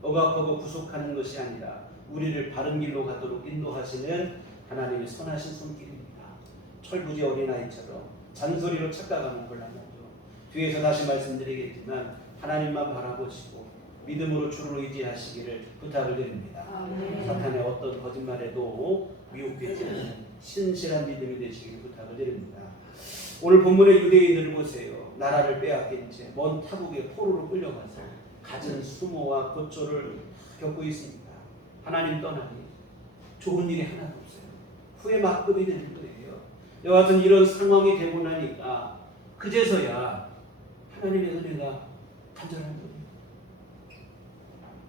억압하고 구속하는 것이 아니라 우리를 바른 길로 가도록 인도하시는 하나님의 선하신 손길입니다. 철부지 어린아이처럼 잔소리로 착각하면 곤란하죠. 뒤에서 다시 말씀드리겠지만 하나님만 바라보시고 믿음으로 주를 의지하시기를 부탁을 드립니다. 사탄의 어떤 거짓말에도 미혹되지 않는 신실한 믿음이 되시기를 부탁을 드립니다. 오늘 본문의 유대인들을 보세요. 나라를 빼앗긴 채 먼 타국의 포로로 끌려가서 갖은 수모와 고초를 겪고 있습니다. 하나님 떠나니 좋은 일이 하나도 없어요. 후회 막급이 되는 거예요. 여하튼 이런 상황이 되고 나니까 그제서야 하나님의 은혜가 간절한 거예요.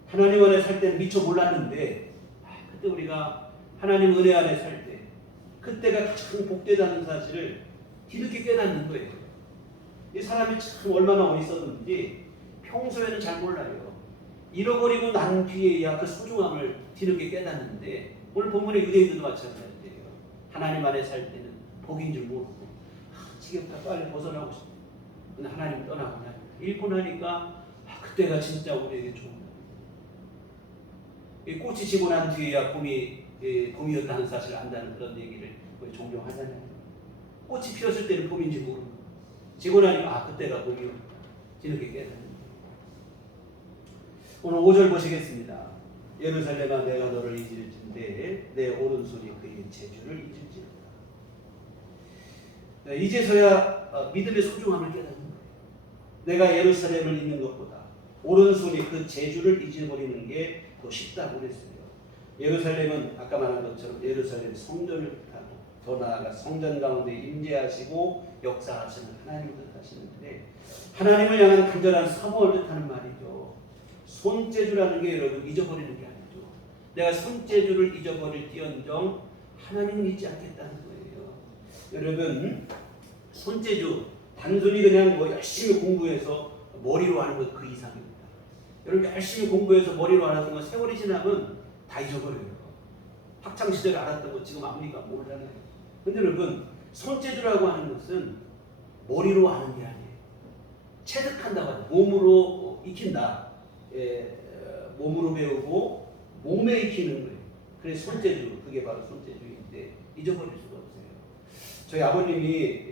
하나님 안에 살 때는 미처 몰랐는데 그때 우리가 하나님 은혜 안에 살 때 그때가 가장 복되다는 사실을 뒤늦게 깨닫는 거예요. 이 사람이 참 얼마나 어리석은지 평소에는 잘 몰라요. 잃어버리고 난 뒤에야 그 소중함을 뒤늦게 깨닫는데 오늘 본문의 유대인들도 마찬가지예요. 하나님 안에 살 때는 복인 줄 모르고 지겹다 빨리 벗어나고 싶다. 근데 하나님 떠나고 나니까 잃고 나니까 그때가 진짜 우리에게 좋은 거예요. 이 꽃이 지고 난 뒤에야 봄이었다는 사실을 안다는 그런 얘기를 우리 종종 하잖아요. 꽃이 피었을 때는 봄인지 모르고 지고 나니까 그때가 봄이었다. 뒤늦게 깨닫는 오늘 5절 보시겠습니다. 예루살렘아 내가 너를 잊을진데 내 오른손이 그의 재주를 잊을지어다. 이제서야 믿음의 소중함을 깨닫는 거예요. 내가 예루살렘을 잊는 것보다 오른손이 그 재주를 잊어버리는 게 더 쉽다고 그랬어요. 예루살렘은 아까 말한 것처럼 예루살렘 성전을 뜻하고 더 나아가 성전 가운데 임재하시고 역사하시는 하나님을 뜻하시는데 하나님을 향한 간절한 사모를 뜻하는 말이죠. 손재주라는 게 여러분 잊어버리는 게 아니죠. 내가 손재주를 잊어버릴지언정 하나님은 잊지 않겠다는 거예요. 여러분 손재주 단순히 그냥 열심히 공부해서 머리로 하는 것 그 이상입니다. 여러분 열심히 공부해서 머리로 하는 건 세월이 지나면 다 잊어버려요. 학창시절에 알았던 거 지금 아무리가 모르잖아요. 근데 여러분 손재주라고 하는 것은 머리로 하는 게 아니에요. 체득한다고 하죠. 몸으로 익힌다. 몸으로 배우고 몸에 익히는 거예요. 그래서 손재주, 그게 바로 손재주인데 잊어버릴 수가 없어요. 저희 아버님이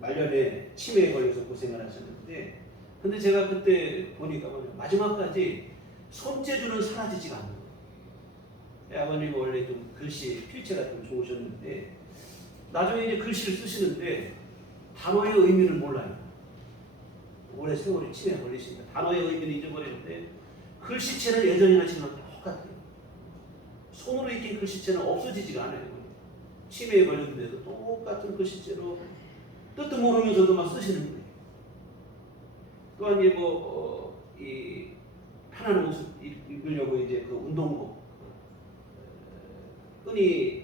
말년에 치매에 걸려서 고생을 하셨는데, 근데 제가 그때 보니까 마지막까지 손재주는 사라지지가 않는 거예요. 아버님은 원래 좀 글씨 필체가 좀 좋으셨는데 나중에 이제 글씨를 쓰시는데 단어의 의미를 몰라요. 오래 세월이 치매에 걸리시니까 단어의 의미를 잊어버리는데 글씨체는 예전이나 지금 똑같아요. 손으로 익힌 글씨체는 없어지지가 않아요. 치매에 걸렸는데도 똑같은 글씨체로 뜻도 모르면서도 막 쓰시는 거예요. 또한 이제 이 편안한 옷을 입으려고 이제 그 운동복, 끈이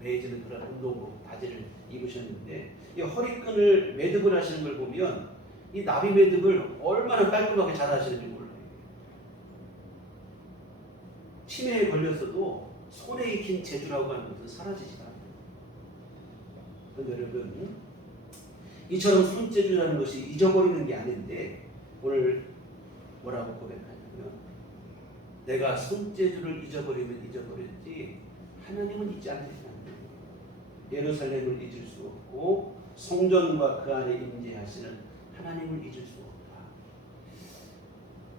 매해지는 그런 운동복 바지를 입으셨는데 이 허리끈을 매듭을 하시는 걸 보면 이 나비 매듭을 얼마나 깔끔하게 잘 하시는지 몰라요. 치매에 걸렸어도 손에 익힌 재주라고 하는 것은 사라지지가 않아요. 그런데 여러분, 이처럼 손재주라는 것이 잊어버리는 게 아닌데 오늘 뭐라고 고백하냐면 내가 손재주를 잊어버리면 잊어버렸지 하나님은 잊지 않으시는 예루살렘을 잊을 수 없고 성전과 그 안에 임재하시는 하나님을 잊을 수 없다.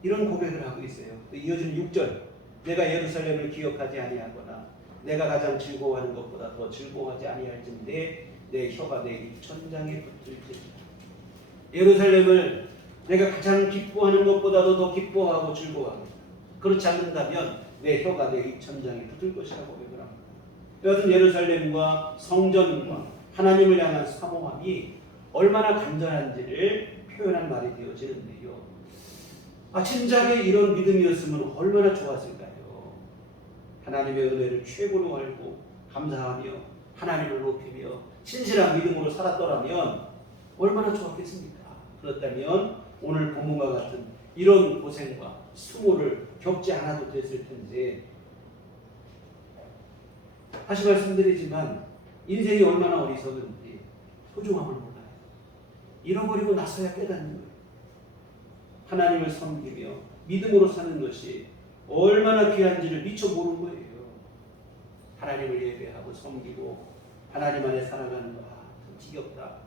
이런 고백을 하고 있어요. 이어지는 6절, 내가 예루살렘을 기억하지 아니하거나 내가 가장 즐거워하는 것보다 더 즐거워하지 아니할진대 내 혀가 내 입 천장에 붙을지니라. 예루살렘을 내가 가장 기뻐하는 것보다도 더 기뻐하고 즐거워합니다. 그렇지 않는다면 내 혀가 내 입 천장에 붙을 것이라고 고백을 합니다. 여하튼 예루살렘과 성전과 하나님을 향한 사모함이 얼마나 간절한지를 표현한 말이 되어지는데요. 진작에 이런 믿음이었으면 얼마나 좋았을까요? 하나님의 은혜를 최고로 알고 감사하며 하나님을 높이며 신실한 믿음으로 살았더라면 얼마나 좋았겠습니까? 그렇다면 오늘 본문과 같은 이런 고생과 수모를 겪지 않아도 됐을 텐데, 다시 말씀드리지만 인생이 얼마나 어리석은지 소중함을 몰라요. 잃어버리고 나서야 깨닫는 거예요. 하나님을 섬기며 믿음으로 사는 것이 얼마나 귀한지를 미처 모르는 거예요. 하나님을 예배하고 섬기고 하나님 안에 살아가는 거 참 지겹다.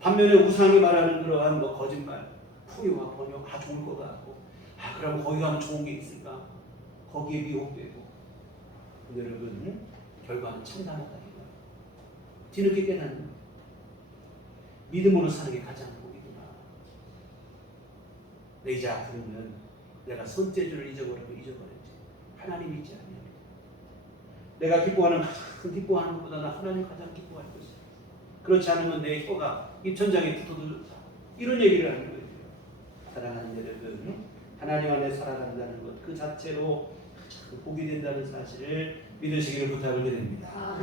반면에 우상이 말하는 그러한 거짓말, 풍요와 번영 좋을 것 같고 그럼 거기 가면 좋은 게 있을까? 거기에 미혹되고. 근데 여러분, 결과는 참담하다 이거예요. 뒤늦게 깨닫는 믿음으로 사는 게 가장 복이구나. 내 이제 앞으로는 내가 손재주를 잊어버리고 잊어버렸지 하나님이 있지 않냐. 내가 기뻐하는 가장 기뻐하는 것보다 하나님 가장 기뻐할 것이야. 그렇지 않으면 내 혀가 입천장에 붙어들었다. 이런 얘기를 하는 거예요. 사랑하는 여러분, 하나님 안에 살아간다는 것 그 자체로 가장 복이 된다는 사실을 믿으시기를 부탁을 드립니다.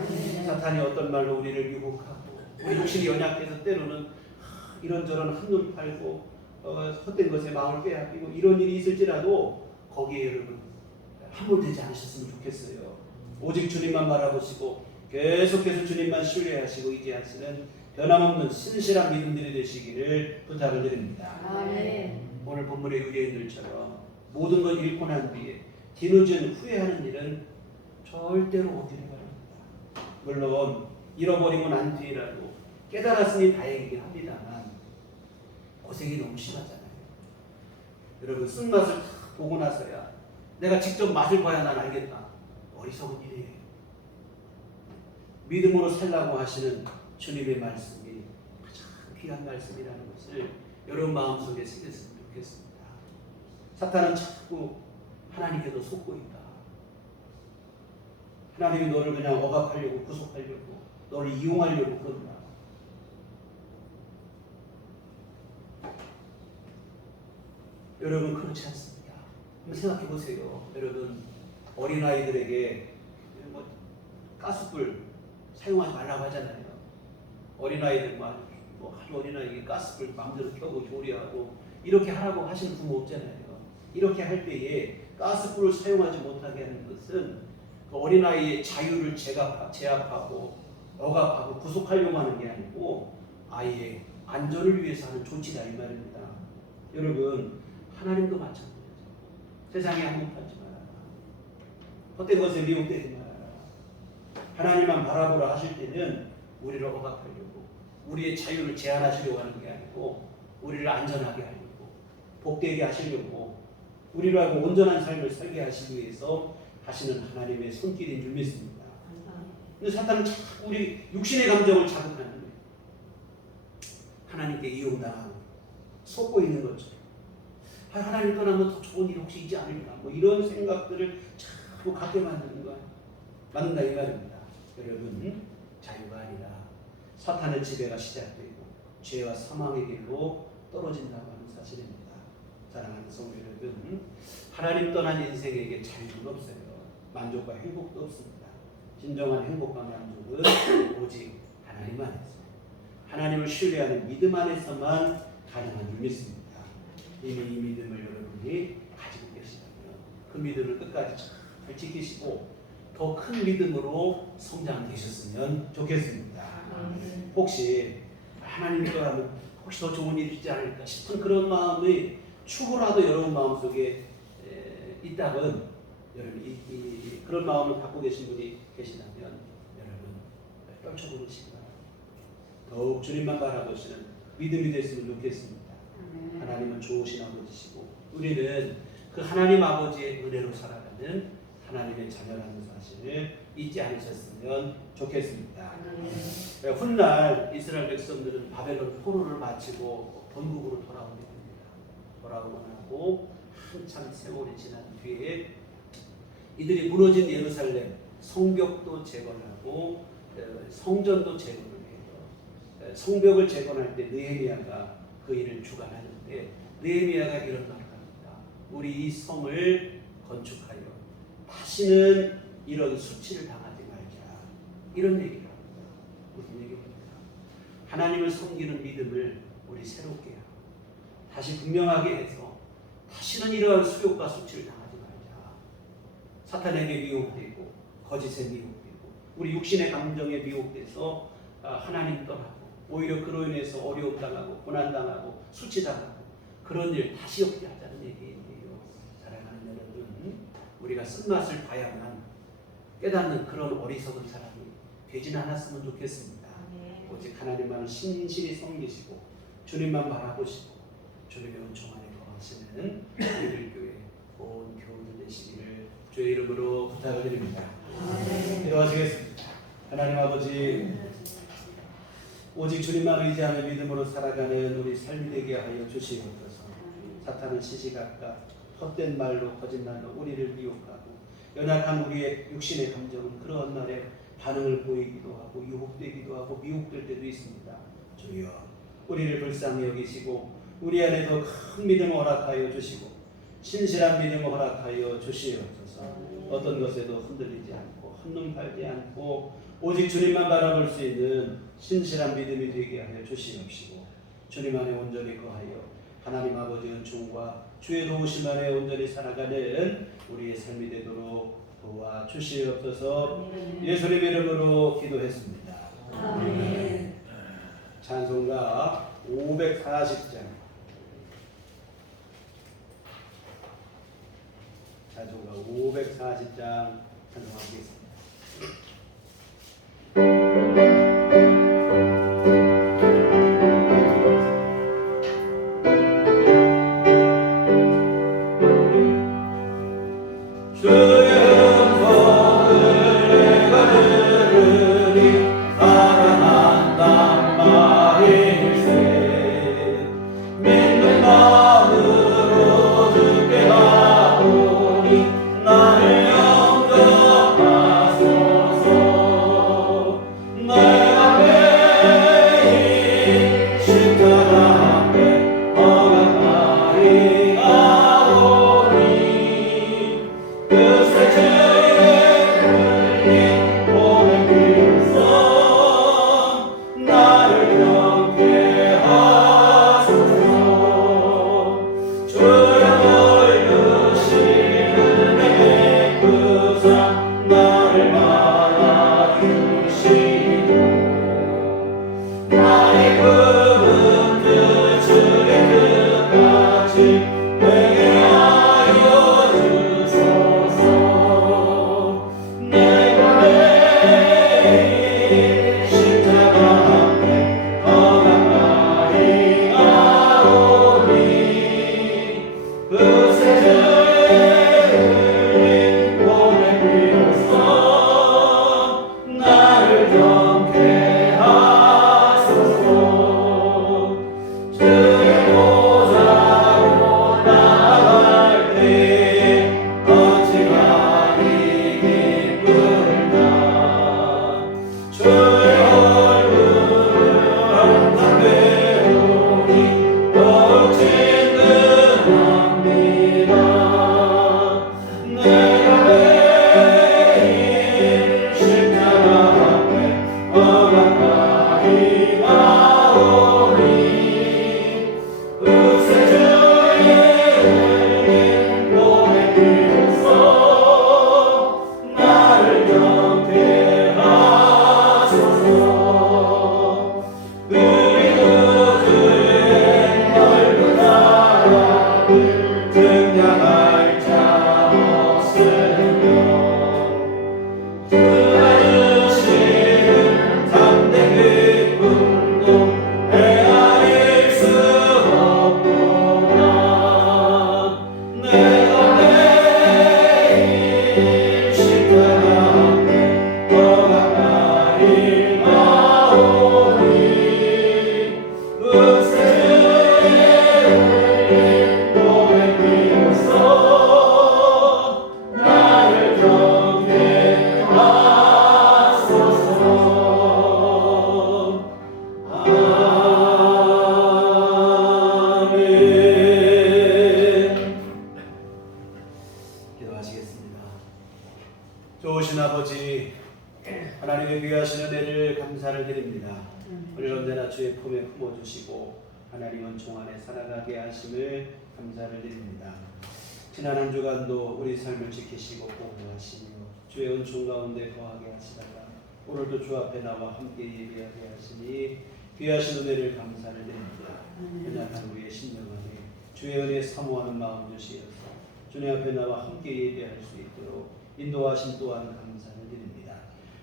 사탄이 어떤 말로 우리를 유혹하고 우리 육신이 연약해서 때로는 이런저런 한눈 팔고 헛된 것에 마음을 빼앗기고 이런 일이 있을지라도 거기에 여러분 함몰되지 않으셨으면 좋겠어요. 오직 주님만 바라보시고 계속해서 주님만 신뢰하시고 의지하시는 변함없는 신실한 믿음들이 되시기를 부탁을 드립니다. 오늘 본문의 유대인들처럼 모든 걸 잃고 난 뒤에 뒤늦은 후회하는 일은 절대로 없기를 바랍니다. 물론 잃어버리고 난 뒤라도 깨달았으니 다행이긴 합니다만 고생이 너무 심하잖아요. 여러분, 쓴맛을 딱 보고 나서야 내가 직접 맛을 봐야 난 알겠다. 어리석은 일이에요. 믿음으로 살라고 하시는 주님의 말씀이 가장 귀한 말씀이라는 것을 여러분 마음속에 새겼으면 좋겠습니다. 사탄은 자꾸 하나님께도 속고 있다. 하나님이 너를 그냥 억압하려고 구속하려고 너를 이용하려고 그런다. 여러분, 그렇지 않습니다. 한번 생각해 보세요. 여러분, 어린아이들에게 가스불 사용하지 말라고 하잖아요. 어린아이들 아주 어린아이에게 가스불 마음대로 켜고 조리하고 이렇게 하라고 하시는 부모 없잖아요. 이렇게 할 때에 가스불을 사용하지 못하게 하는 것은 그 어린아이의 자유를 제압하고 억압하고 구속하려고 하는 게 아니고 아이의 안전을 위해서 하는 조치다 이 말입니다. 여러분, 하나님도 마찬가지죠. 세상에 한몫하지 말아라. 헛된 것에 미혹되지 말아라. 하나님만 바라보라 하실 때는 우리를 억압하려고, 우리의 자유를 제한하시려고 하는 게 아니고 우리를 안전하게 하려고, 복되게 하시려고, 우리로 하여금 온전한 삶을 살게 하시기 위해서 하시는 하나님의 손길인 줄 믿습니다. 근데 사탄은 자꾸 우리 육신의 감정을 자극하는 거예요. 하나님께 이용당하고 속고 있는 것처럼, 하나님 떠나면 더 좋은 일 혹시 있지 않을까, 뭐 이런 생각들을 자꾸 갖게 만드는 거야. 맞는다 이 말입니다. 여러분, 자유가 아니라 사탄의 지배가 시작되고 죄와 사망의 길로 떨어진다고 하는 사실입니다. 사랑하는 성도 여러분, 하나님 떠난 인생에게 자유는 없어요. 만족과 행복도 없습니다. 진정한 행복과 만족은 오직 하나님 안에서, 하나님을 신뢰하는 믿음 안에서만 가능한 줄 믿습니다. 이미 이 믿음을 여러분이 가지고 계시다면 그 믿음을 끝까지 잘 지키시고 더 큰 믿음으로 성장되셨으면 좋겠습니다. 혹시 하나님 떠나면 혹시 더 좋은 일이 있지 않을까 싶은 그런 마음이 추구라도 여러분 마음속에 있다면, 여러분 그런 마음을 갖고 계신 분이 계시다면 여러분 떨쳐보시기 바랍니다. 더욱 주님만 바라보시는 믿음이 됐으면 좋겠습니다. 하나님은 좋으신 아버지시고 우리는 그 하나님 아버지의 은혜로 살아가는 하나님의 자녀라는 사실을 잊지 않으셨으면 좋겠습니다. 훗날 이스라엘 백성들은 바벨론 포로를 마치고 본국으로 돌아오게 됩니다. 돌아오고 나고 한참 세월이 지난 뒤에 이들이 무너진 예루살렘 성벽도 재건하고 성전도 재건을 해요. 성벽을 재건할 때 느헤미야가 그 일을 주관하는데, 느헤미야가 이런 말을 합니다. 우리 이 성을 건축하여 다시는 이런 수치를 당하지 말자, 이런 얘기를 합니다. 무슨 얘기입니까? 하나님을 섬기는 믿음을 우리 새롭게 하고 다시 분명하게 해서 다시는 이러한 수욕과 수치를 당하지 말자. 사탄에게 미혹되고 거짓에 미혹되고 우리 육신의 감정에 미혹돼서 하나님 떠나고 오히려 그로 인해서 어려움당하고 고난당하고 수치당하고 그런 일 다시 없게 하자는 얘기예요. 사랑하는 여러분, 우리가 쓴맛을 봐야만 깨닫는 그런 어리석은 사람이 되지는 않았으면 좋겠습니다. 오직 하나님만을 신실히 섬기시고 주님만 바라보시고 주님의 은총 안에 거하시는 우리들 교회 온 교우들 되시기를 주의 이름으로 부탁을 드립니다. 기도하시겠습니다. 하나님 아버지, 오직 주님만 의지하는 믿음으로 살아가는 우리 삶이 되게 하여 주시옵소서. 사탄은 시시각각 헛된 말로 거짓말로 우리를 미혹하고 연약한 우리의 육신의 감정은 그러한 말에 반응을 보이기도 하고 유혹되기도 하고 미혹될 때도 있습니다. 주여, 우리를 불쌍히 여기시고 우리 안에 더 큰 믿음을 허락하여 주시고 신실한 믿음을 허락하여 주시옵소서. 어떤 것에도 흔들리지 않고 한눈 팔지 않고 오직 주님만 바라볼 수 있는 신실한 믿음이 되게 하여 주시옵시고 주님 안에 온전히 거하여 하나님 아버지 은총과 주의 도우심 안에 온전히 살아가는 우리의 삶이 되도록 도와 주시옵소서. 예수님 이름으로 기도했습니다. 아멘. 찬송가 540장, 찬송가 540장 찬송하겠습니다. 나의 꿈은 그 주의 뜻같이 좋으신 아버지, 하나님의 귀하신 은혜를 감사를 드립니다. 오늘 언제나 주의 품에 품어주시고 하나님은 종 안에 살아가게 하심을 감사를 드립니다. 지난 한 주간도 우리 삶을 지키시고 보호하시며 주의 은총 가운데 거하게 하시다가 오늘도 주 앞에 나와 함께 예배하게 하시니 귀하신 은혜를 감사를 드립니다. 연약한 우리의 심령 안에 주의 은혜 사모하는 마음 주시어서 주님 앞에 나와 함께 예배할 수 있도록 인도하심 또한 감사를 드립니다.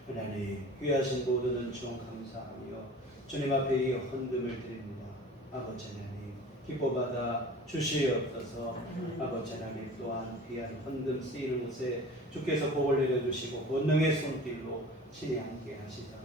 하나님 귀하신 모든 은총 감사하며 주님 앞에 이 헌금을 드립니다. 아버지 하나님 기뻐받아 주시옵소서. 아버지 하나님 또한 귀한 헌금 쓰이는 것에 주께서 복을 내려주시고 권능의 손길로 친히 함께 하시다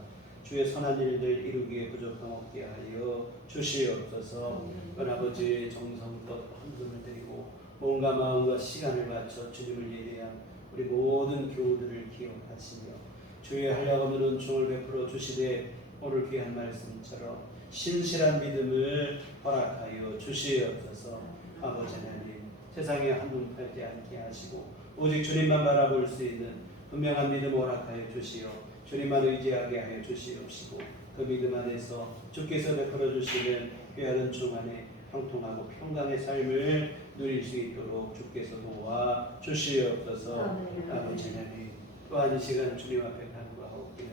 주의 선한 일들 이루기에 부족함 없게 하여 주시옵소서. 아버지 정성껏 헌금을 드리고 몸과 마음과 시간을 바쳐 주님을 예배한 우리 모든 교우들을 기억하시며 주의 한량없는 은총을 베풀어 주시되 오늘 귀한 말씀처럼 신실한 믿음을 허락하여 주시옵소서. 아버지 하나님 세상에 한눈 팔지 않게 하시고 오직 주님만 바라볼 수 있는 분명한 믿음 허락하여 주시어 주님만 의지하게 하여 주시옵시고 그 믿음 안에서 주께서 베풀어 주시는 귀한 은총 안에 형통하고 평강의 삶을 누릴 수 있도록 주께서 도와 주시옵소서. 아버지 하나님 또한 이 시간 주님 앞에 간구하옵기는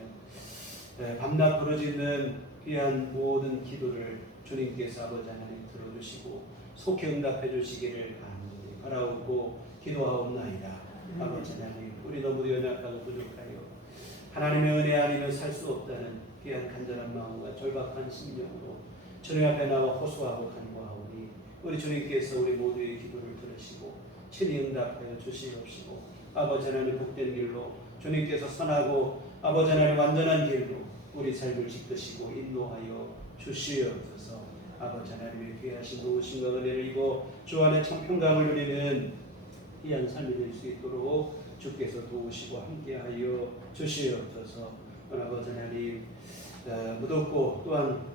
밤낮 부르짖는 귀한 모든 기도를 주님께서 아버지 하나님 들어주시고 속히 응답해 주시기를 간절히 바라옵고 기도하옵나이다. 아버지 하나님 우리 너무 연약하고 부족하여 하나님의 은혜 아니면 살 수 없다는 귀한 간절한 마음과 절박한 심령으로 주님 앞에 나와 호소하고 간구하오니 우리 주님께서 우리 모두의 기도를 들으시고 친히 응답하여 주시옵시고 아버지 하나님 복된 길로 주님께서 선하고 아버지 하나님 완전한 길로 우리 삶을 지키시고 인도하여 주시옵소서. 아버지 하나님의 귀하신 도우심과 은혜를 입어 주 안에 청평강을 누리는 귀한 삶이 될 수 있도록 주께서 도우시고 함께하여 주시옵소서. 아버지 하나님 무덥고 또한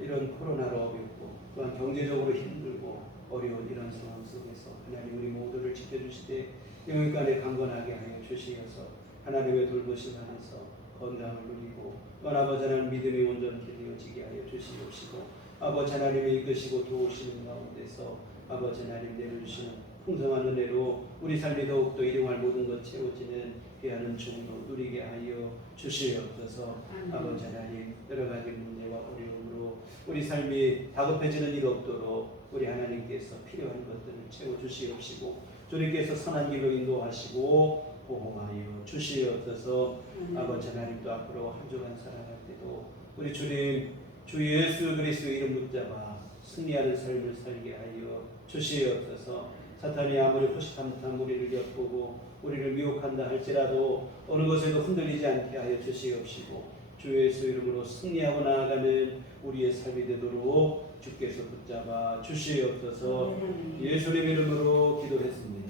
이런 코로나로 어렵고 또한 경제적으로 힘들고 어려운 이런 상황 속에서 하나님 우리 모두를 지켜주시되 영육간에 강건하게 하여 주시어서 하나님의 돌보심 안에서 건강을 누리고 또한 아버지 하나님 믿음이 온전히 되어지게 하여 주시옵시고 아버지 하나님의 이끄시고 도우시는 가운데서 아버지 하나님 내려주시는 풍성한 은혜로 우리 삶이 더욱더 일용할 모든 것 채워지는 귀한 은총으로 누리게 하여 주시옵소서. 아버지 하나님 여러 가지 문제와 어려움으로 우리 삶이 다급해지는 일 없도록 우리 하나님께서 필요한 것들을 채워주시옵시고 주님께서 선한 길로 인도하시고 보호하여 주시옵소서. 아버지 하나님 또 앞으로 한 주간 살아갈 때도 우리 주님 주 예수 그리스도 이름 붙잡아 승리하는 삶을 살게 하여 주시옵소서. 사탄이 아무리 호시탐탐 우리를 엿보고 우리를 미혹한다 할지라도 어느 것에도 흔들리지 않게 하여 주시옵시고 주 예수 이름으로 승리하고 나아가는 우리의 삶이 되도록 주께서 붙잡아 주시옵소서. 예수님 이름으로 기도했습니다.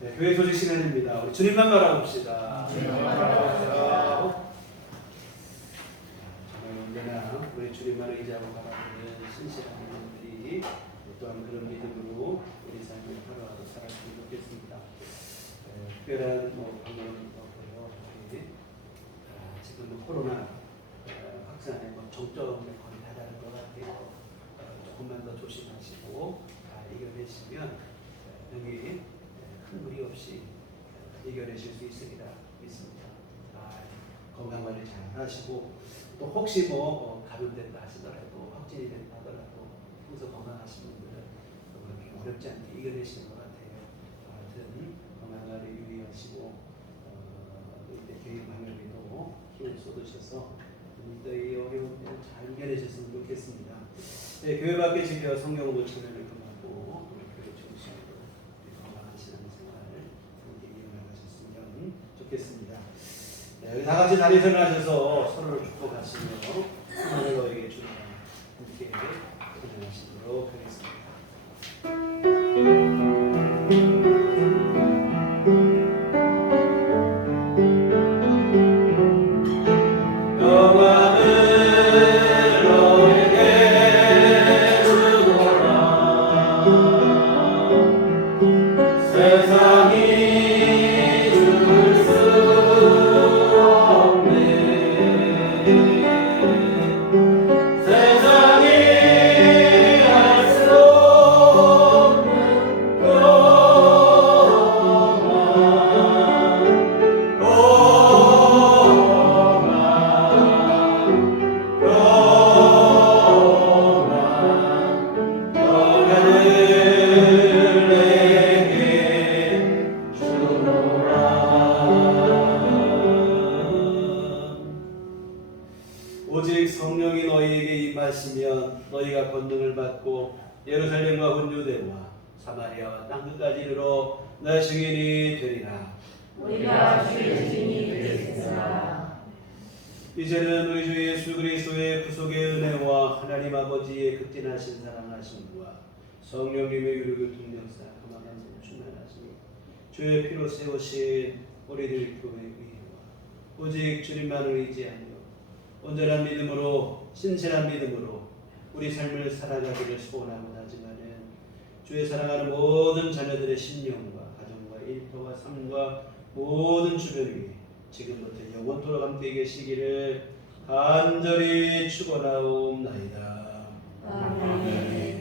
네, 교회 소식 시간입니다. 우리 주님만 바라봅시다. 정말 언제나 우리 주님만 의지하고 바라보는 신실한 분들이 또한 그런 믿음으로 우리 삶을 하루하루 살았으면 좋겠습니다. 특별한 방법은 없고요. 지금 코로나 확산의 정점에 거의 다다른 것 같아요. 조금만 더 조심하시고 이겨내시면 여기 큰 무리 없이 이겨내실 수 있으리라 믿습니다. 건강관리 잘 하시고 또 혹시 감염됐다 하시더라도 확진이 됐다 하더라도 평소 건강하신 분들은 그렇게 어렵지 않게 이겨내시는 것 같아요. 하여튼 건강관리 유의하시고 이때 교육 방역에도 힘을 쏟으셔서 이 어려운 때를 잘 이겨내셨으면 좋겠습니다. 네, 교회 밖에 지켜 성경으로 참여를 금하고 우리 교회 중심으로 건강한 신앙생활을 함께 이어나가셨으면 좋겠습니다. 네, 다 같이 자리에서 나셔서 서로를 축복하시며 하나님 너에게 주님 함께 찬양하시도록 하겠습니다. 세상에 하여 땅끝까지 이르러 나 증인이 되리라. 우리가 주의 증인이 되겠으나 이제는 우리 주 예수 그리스도의 구속의 은혜와 하나님 아버지의 극진하신 사랑하심과 성령님의 유력의 동력사 그만한 충만하시니 주의 피로 세우신 우리들 교회 위와 오직 주님만을 의지하며 온전한 믿음으로 신실한 믿음으로 우리 삶을 살아가기를 소원하고 하지만은 주의 사랑하는 모든 자녀들의 심령과 가정과 일터와 삶과 모든 주변 위에 지금부터 영원토록 함께 계시기를 간절히 축원하옵나이다. 아멘.